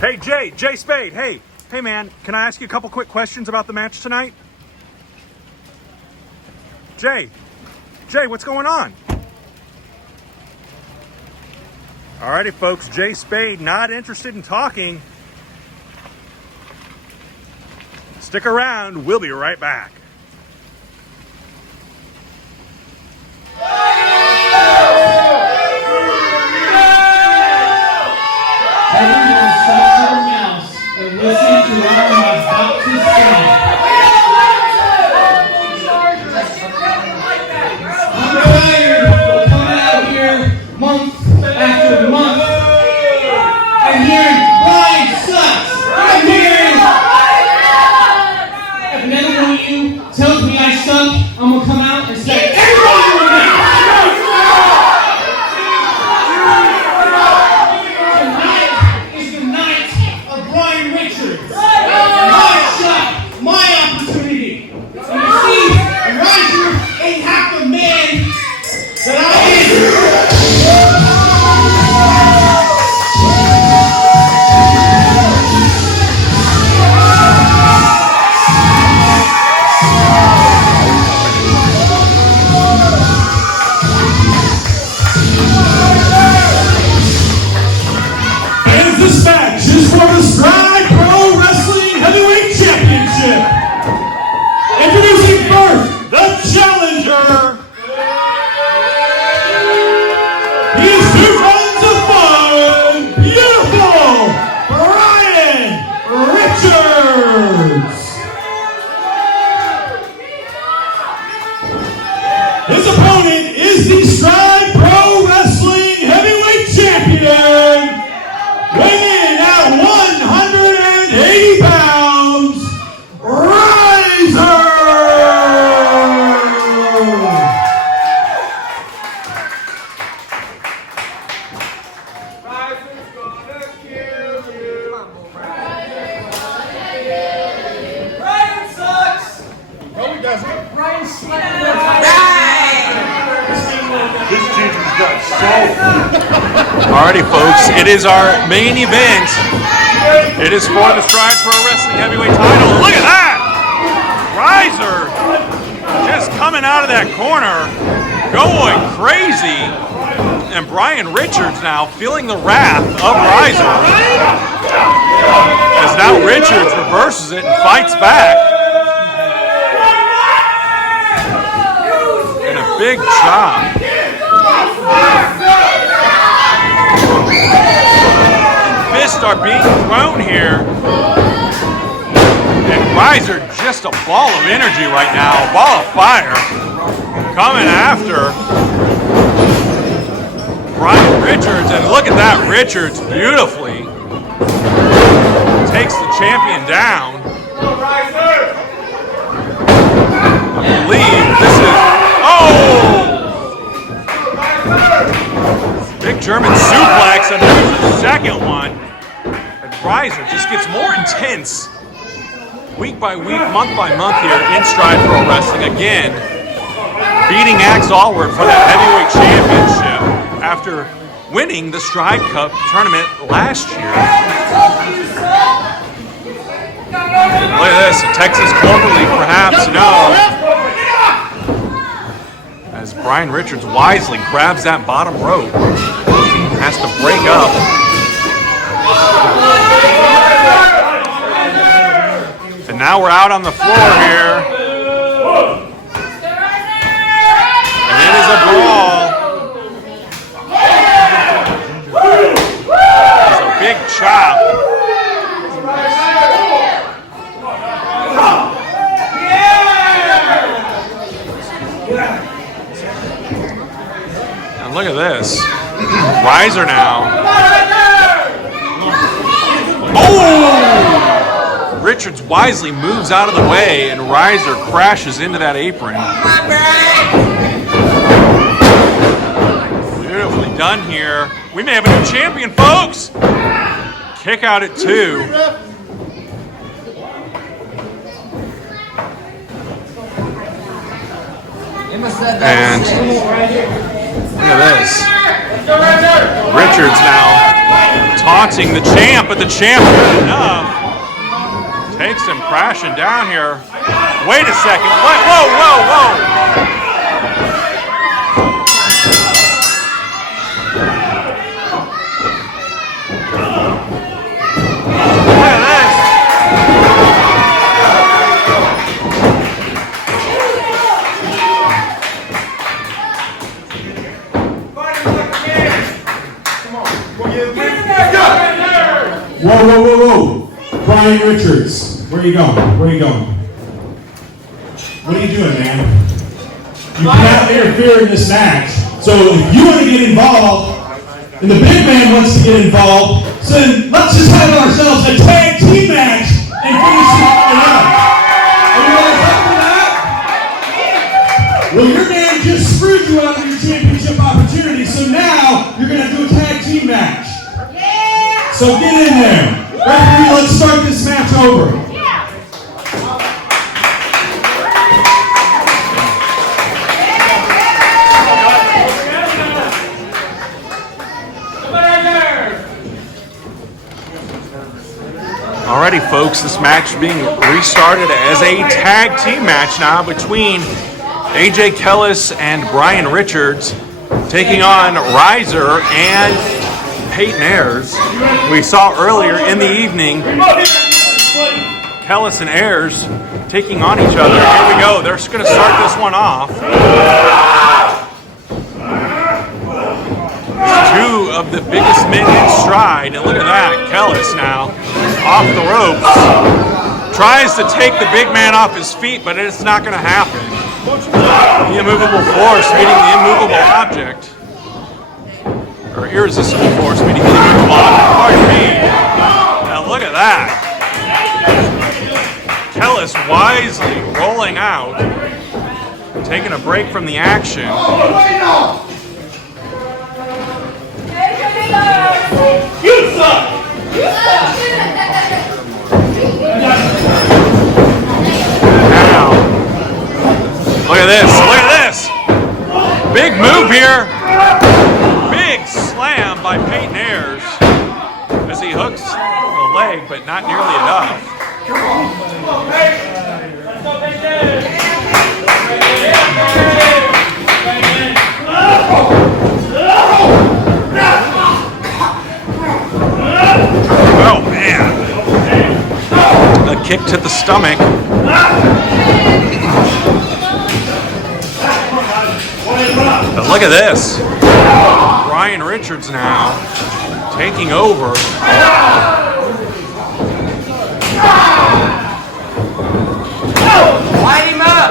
Hey, Jay Spade, hey man, can I ask you a couple quick questions about the match tonight? Jay, what's going on? Alrighty folks, Jay Spade not interested in talking. Stick around, we'll be right back. Everyone stop your mouths and listen to what I'm about to say. I'm tired of coming out here month after month and hearing Brian sucks. I'm hearing if another one of you tells me I suck, I'm gonna come out and say everybody will now. My opportunity. And you see, Ryzer ain't half the man that I And this match is for the Spade Pro Wrestling Heavyweight Championship. Introducing first, the challenger. He is 2 tons of fun, beautiful, Brandon Richards. His opponent is the Spade Pro Wrestling Heavyweight Champion, weighing at 180 pounds, Ryzer. Alrighty folks, it is our main event. It is for the Spade Pro Wrestling Heavyweight title. Look at that! Ryzer just coming out of that corner, going crazy. And Brian Richards now feeling the wrath of Ryzer. As now Richards reverses it and fights back. And a big chop. Fists are being thrown here. And Ryzer just a ball of energy right now, a ball of fire. Coming after Brian Richards, and look at that, Richards beautifully takes the champion down. I believe this is, big German suplex, and there's the second one. And Ryzer just gets more intense week by week, month by month here in Spade Pro Wrestling. Again, beating Axe Allward for that heavyweight championship after winning the Stride Cup tournament last year. Look at this, Texas Clover League perhaps, no. As Brian Richards wisely grabs that bottom rope, has to break up. And now we're out on the floor here. is a brawl. It's a big chop. And look at this. Ryzer now. Oh! Richards wisely moves out of the way, and Ryzer crashes into that apron. Beautifully done here. We may have a new champion, folks. Kick out at 2. And look at this. Richards now taunting the champ, but the champ good enough. Takes him crashing down here. Wait a second. What? Whoa, whoa, whoa. Whoa, whoa, whoa, whoa. Brian Richards, where are you going? Where are you going? What are you doing, man? You cannot interfere in this match. So if you want to get involved, and the big man wants to get involved, so then let's just have ourselves a tag team match and finish it up. Are you guys up for that? Well, your man just screwed you out of your championship opportunity, so now you're going to do a tag team match. So get in there. Referee, let's start this match over. Alrighty, folks, this match being restarted as a tag team match now between AJ Kellis and Brian Richards, taking on Ryzer and Peyton Ayers. We saw earlier in the evening Kellis and Ayers taking on each other. Here we go. They're going to start this one off. Two of the biggest men in stride. And look at that. Kellis now off the ropes. Tries to take the big man off his feet, but it's not going to happen. The immovable force meeting the immovable object. Or irresistible force meeting the immovable object. Pardon me. Now look at that. Kellis wisely rolling out, taking a break from the action. You suck! Now, look at this. Look at this. Big move here. Big slam by Peyton Ayers as he hooks the leg, but not nearly enough. Oh man. A kick to the stomach. But look at this. Brian Richards now taking over. Light him up!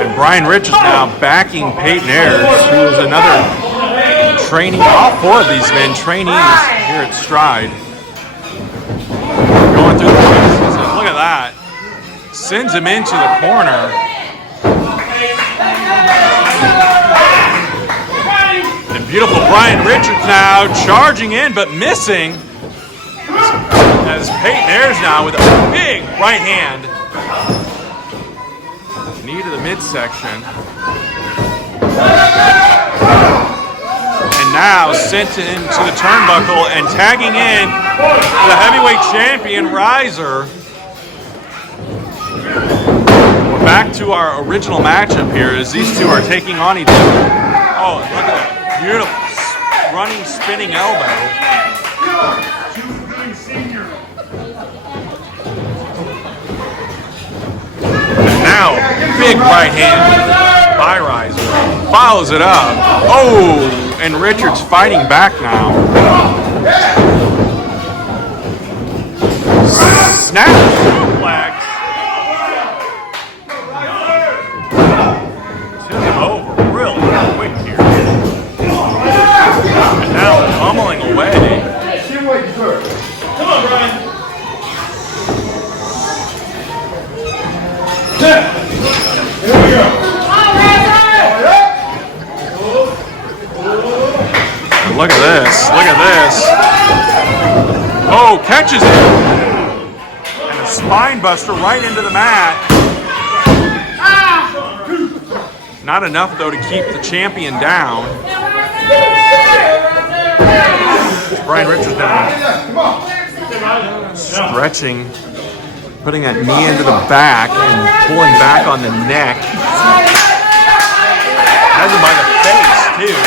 And Brian Richards now backing Peyton Ayers, who is another trainee. All four of these men trainees here at Stride. Going through the paces, and look at that. Sends him into the corner. And beautiful Brian Richards now charging in, but missing. As Peyton Ayers now with a big right hand. Knee to the midsection. And now sent into the turnbuckle and tagging in the heavyweight champion, Ryzer. We're back to our original matchup here as these two are taking on each other. Oh, look at that. Beautiful running, spinning elbow. And now, big right hand by Ryzer. Follows it up. Oh, and Richards fighting back now. Snap suplex. Took him over really quick here. And now pummeling away. Come on, Brian. Here we go. Look at this. Look at this. Oh, catches it. And a spine buster right into the mat. Not enough, though, to keep the champion down. Brian Richards down. Stretching. Putting that knee into the back and pulling back on the neck. Has him by the face, too.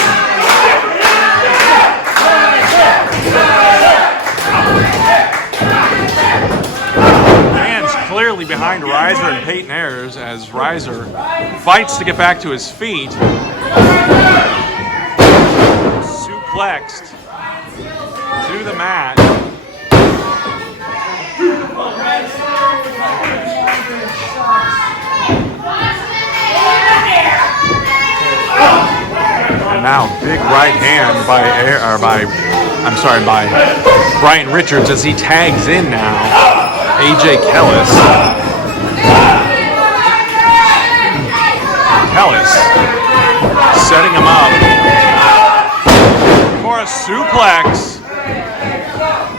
Man's clearly behind Ryzer and Peyton Ayers as Ryzer fights to get back to his feet. Suplexed to the mat. And now big right hand by Brian Richards as he tags in now. AJ Kellis. Kellis setting him up for a suplex.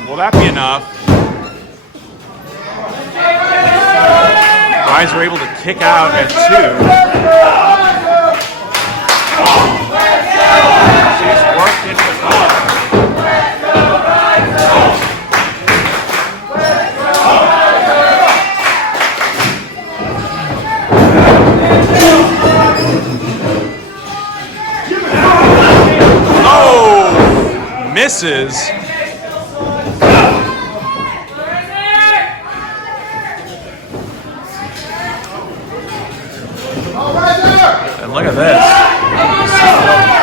Will that be enough? Ryzer able to kick out at 2. She's worked into the corner. Oh! Misses. And look at this.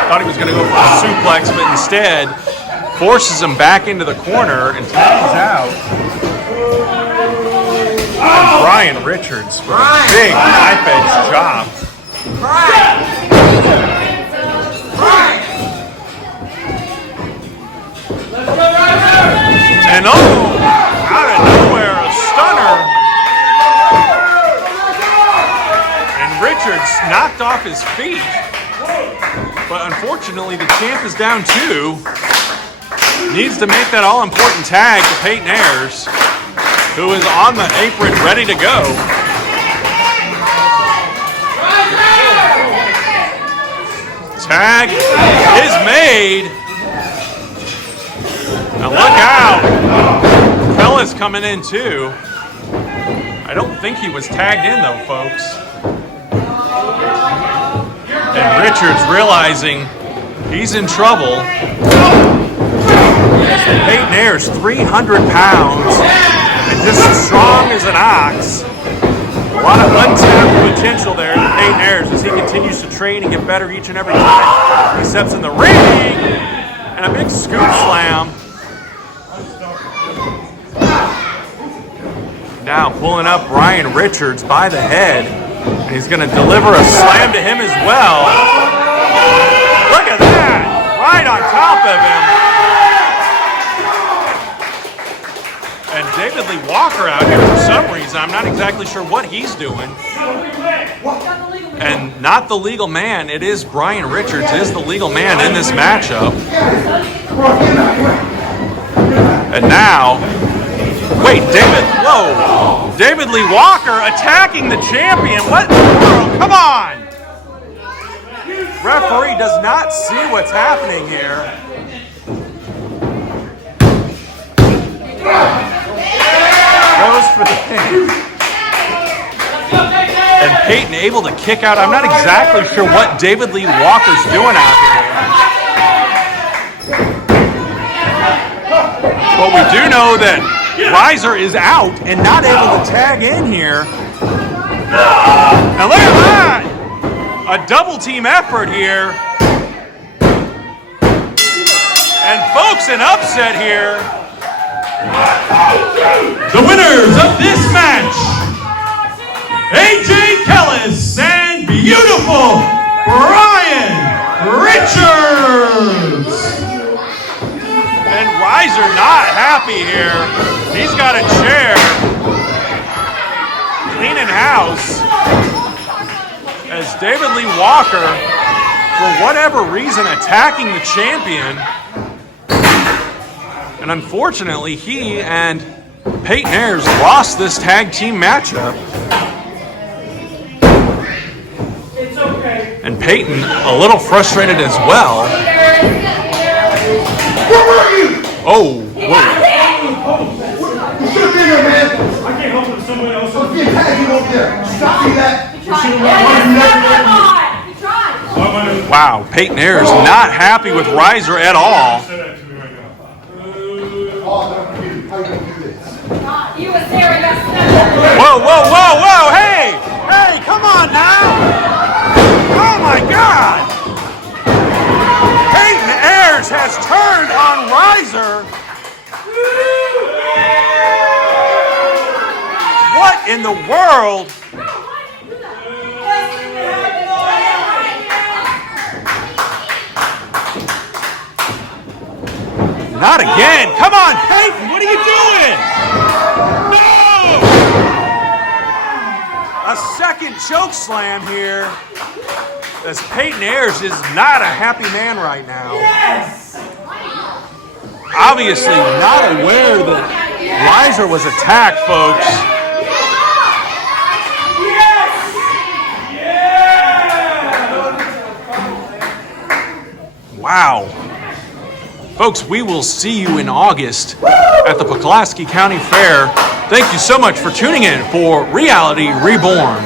Thought he was going to go for a suplex, but instead forces him back into the corner and tags out. And Brian Richards with a big knife edge chop. And oh, out of nowhere, a stunner. And Richards knocked off his feet. But unfortunately, the champ is down 2. Needs to make that all-important tag to Peyton Ayers, who is on the apron ready to go. Tag is made. Now look out. Kellis coming in too. I don't think he was tagged in though, folks. And Richards realizing he's in trouble. Peyton Ayers, 300 pounds, and just as strong as an ox. A lot of untapped potential there in Peyton Ayers as he continues to train and get better each and every time he steps in the ring. And a big scoop slam. Now pulling up Brian Richards by the head. And he's going to deliver a slam to him as well. Look at that! Right on top of him. And David Lee Walker out here for some reason. I'm not exactly sure what he's doing. And not the legal man. It is Brian Richards is the legal man in this matchup. And now, wait, David Lee Walker attacking the champion. What in the world? Come on! Referee does not see what's happening here. Goes for the pin. And Peyton able to kick out. I'm not exactly sure what David Lee Walker's doing out here. But we do know that Ryzer is out and not able to tag in here. Now look at that! A double team effort here. And folks, an upset here. The winners of this match, AJ Kellis and beautiful Brian Richards. And Ryzer not happy here. He's got a chair. Cleaning house. As David Lee Walker, for whatever reason, attacking the champion. And unfortunately, he and Peyton Ayers lost this tag team matchup. It's okay. And Peyton a little frustrated as well. Where were you? Oh, whoa. You should have been there, man. I can't help it. Someone else. Let's get tagging over there. Stop me that. Wow, Peyton Ayers not happy with Ryzer at all. Whoa, whoa, whoa, whoa, hey! Hey, come on now! Oh my God! Peyton Ayers has turned on Ryzer. What in the world? Not again. Come on, Peyton. What are you doing? No! A second choke slam here. As Peyton Ayers is not a happy man right now. Yes! Obviously not aware that Ryzer was attacked, folks. Wow. Folks, we will see you in August at the Pulaski County Fair. Thank you so much for tuning in for Reality Reborn.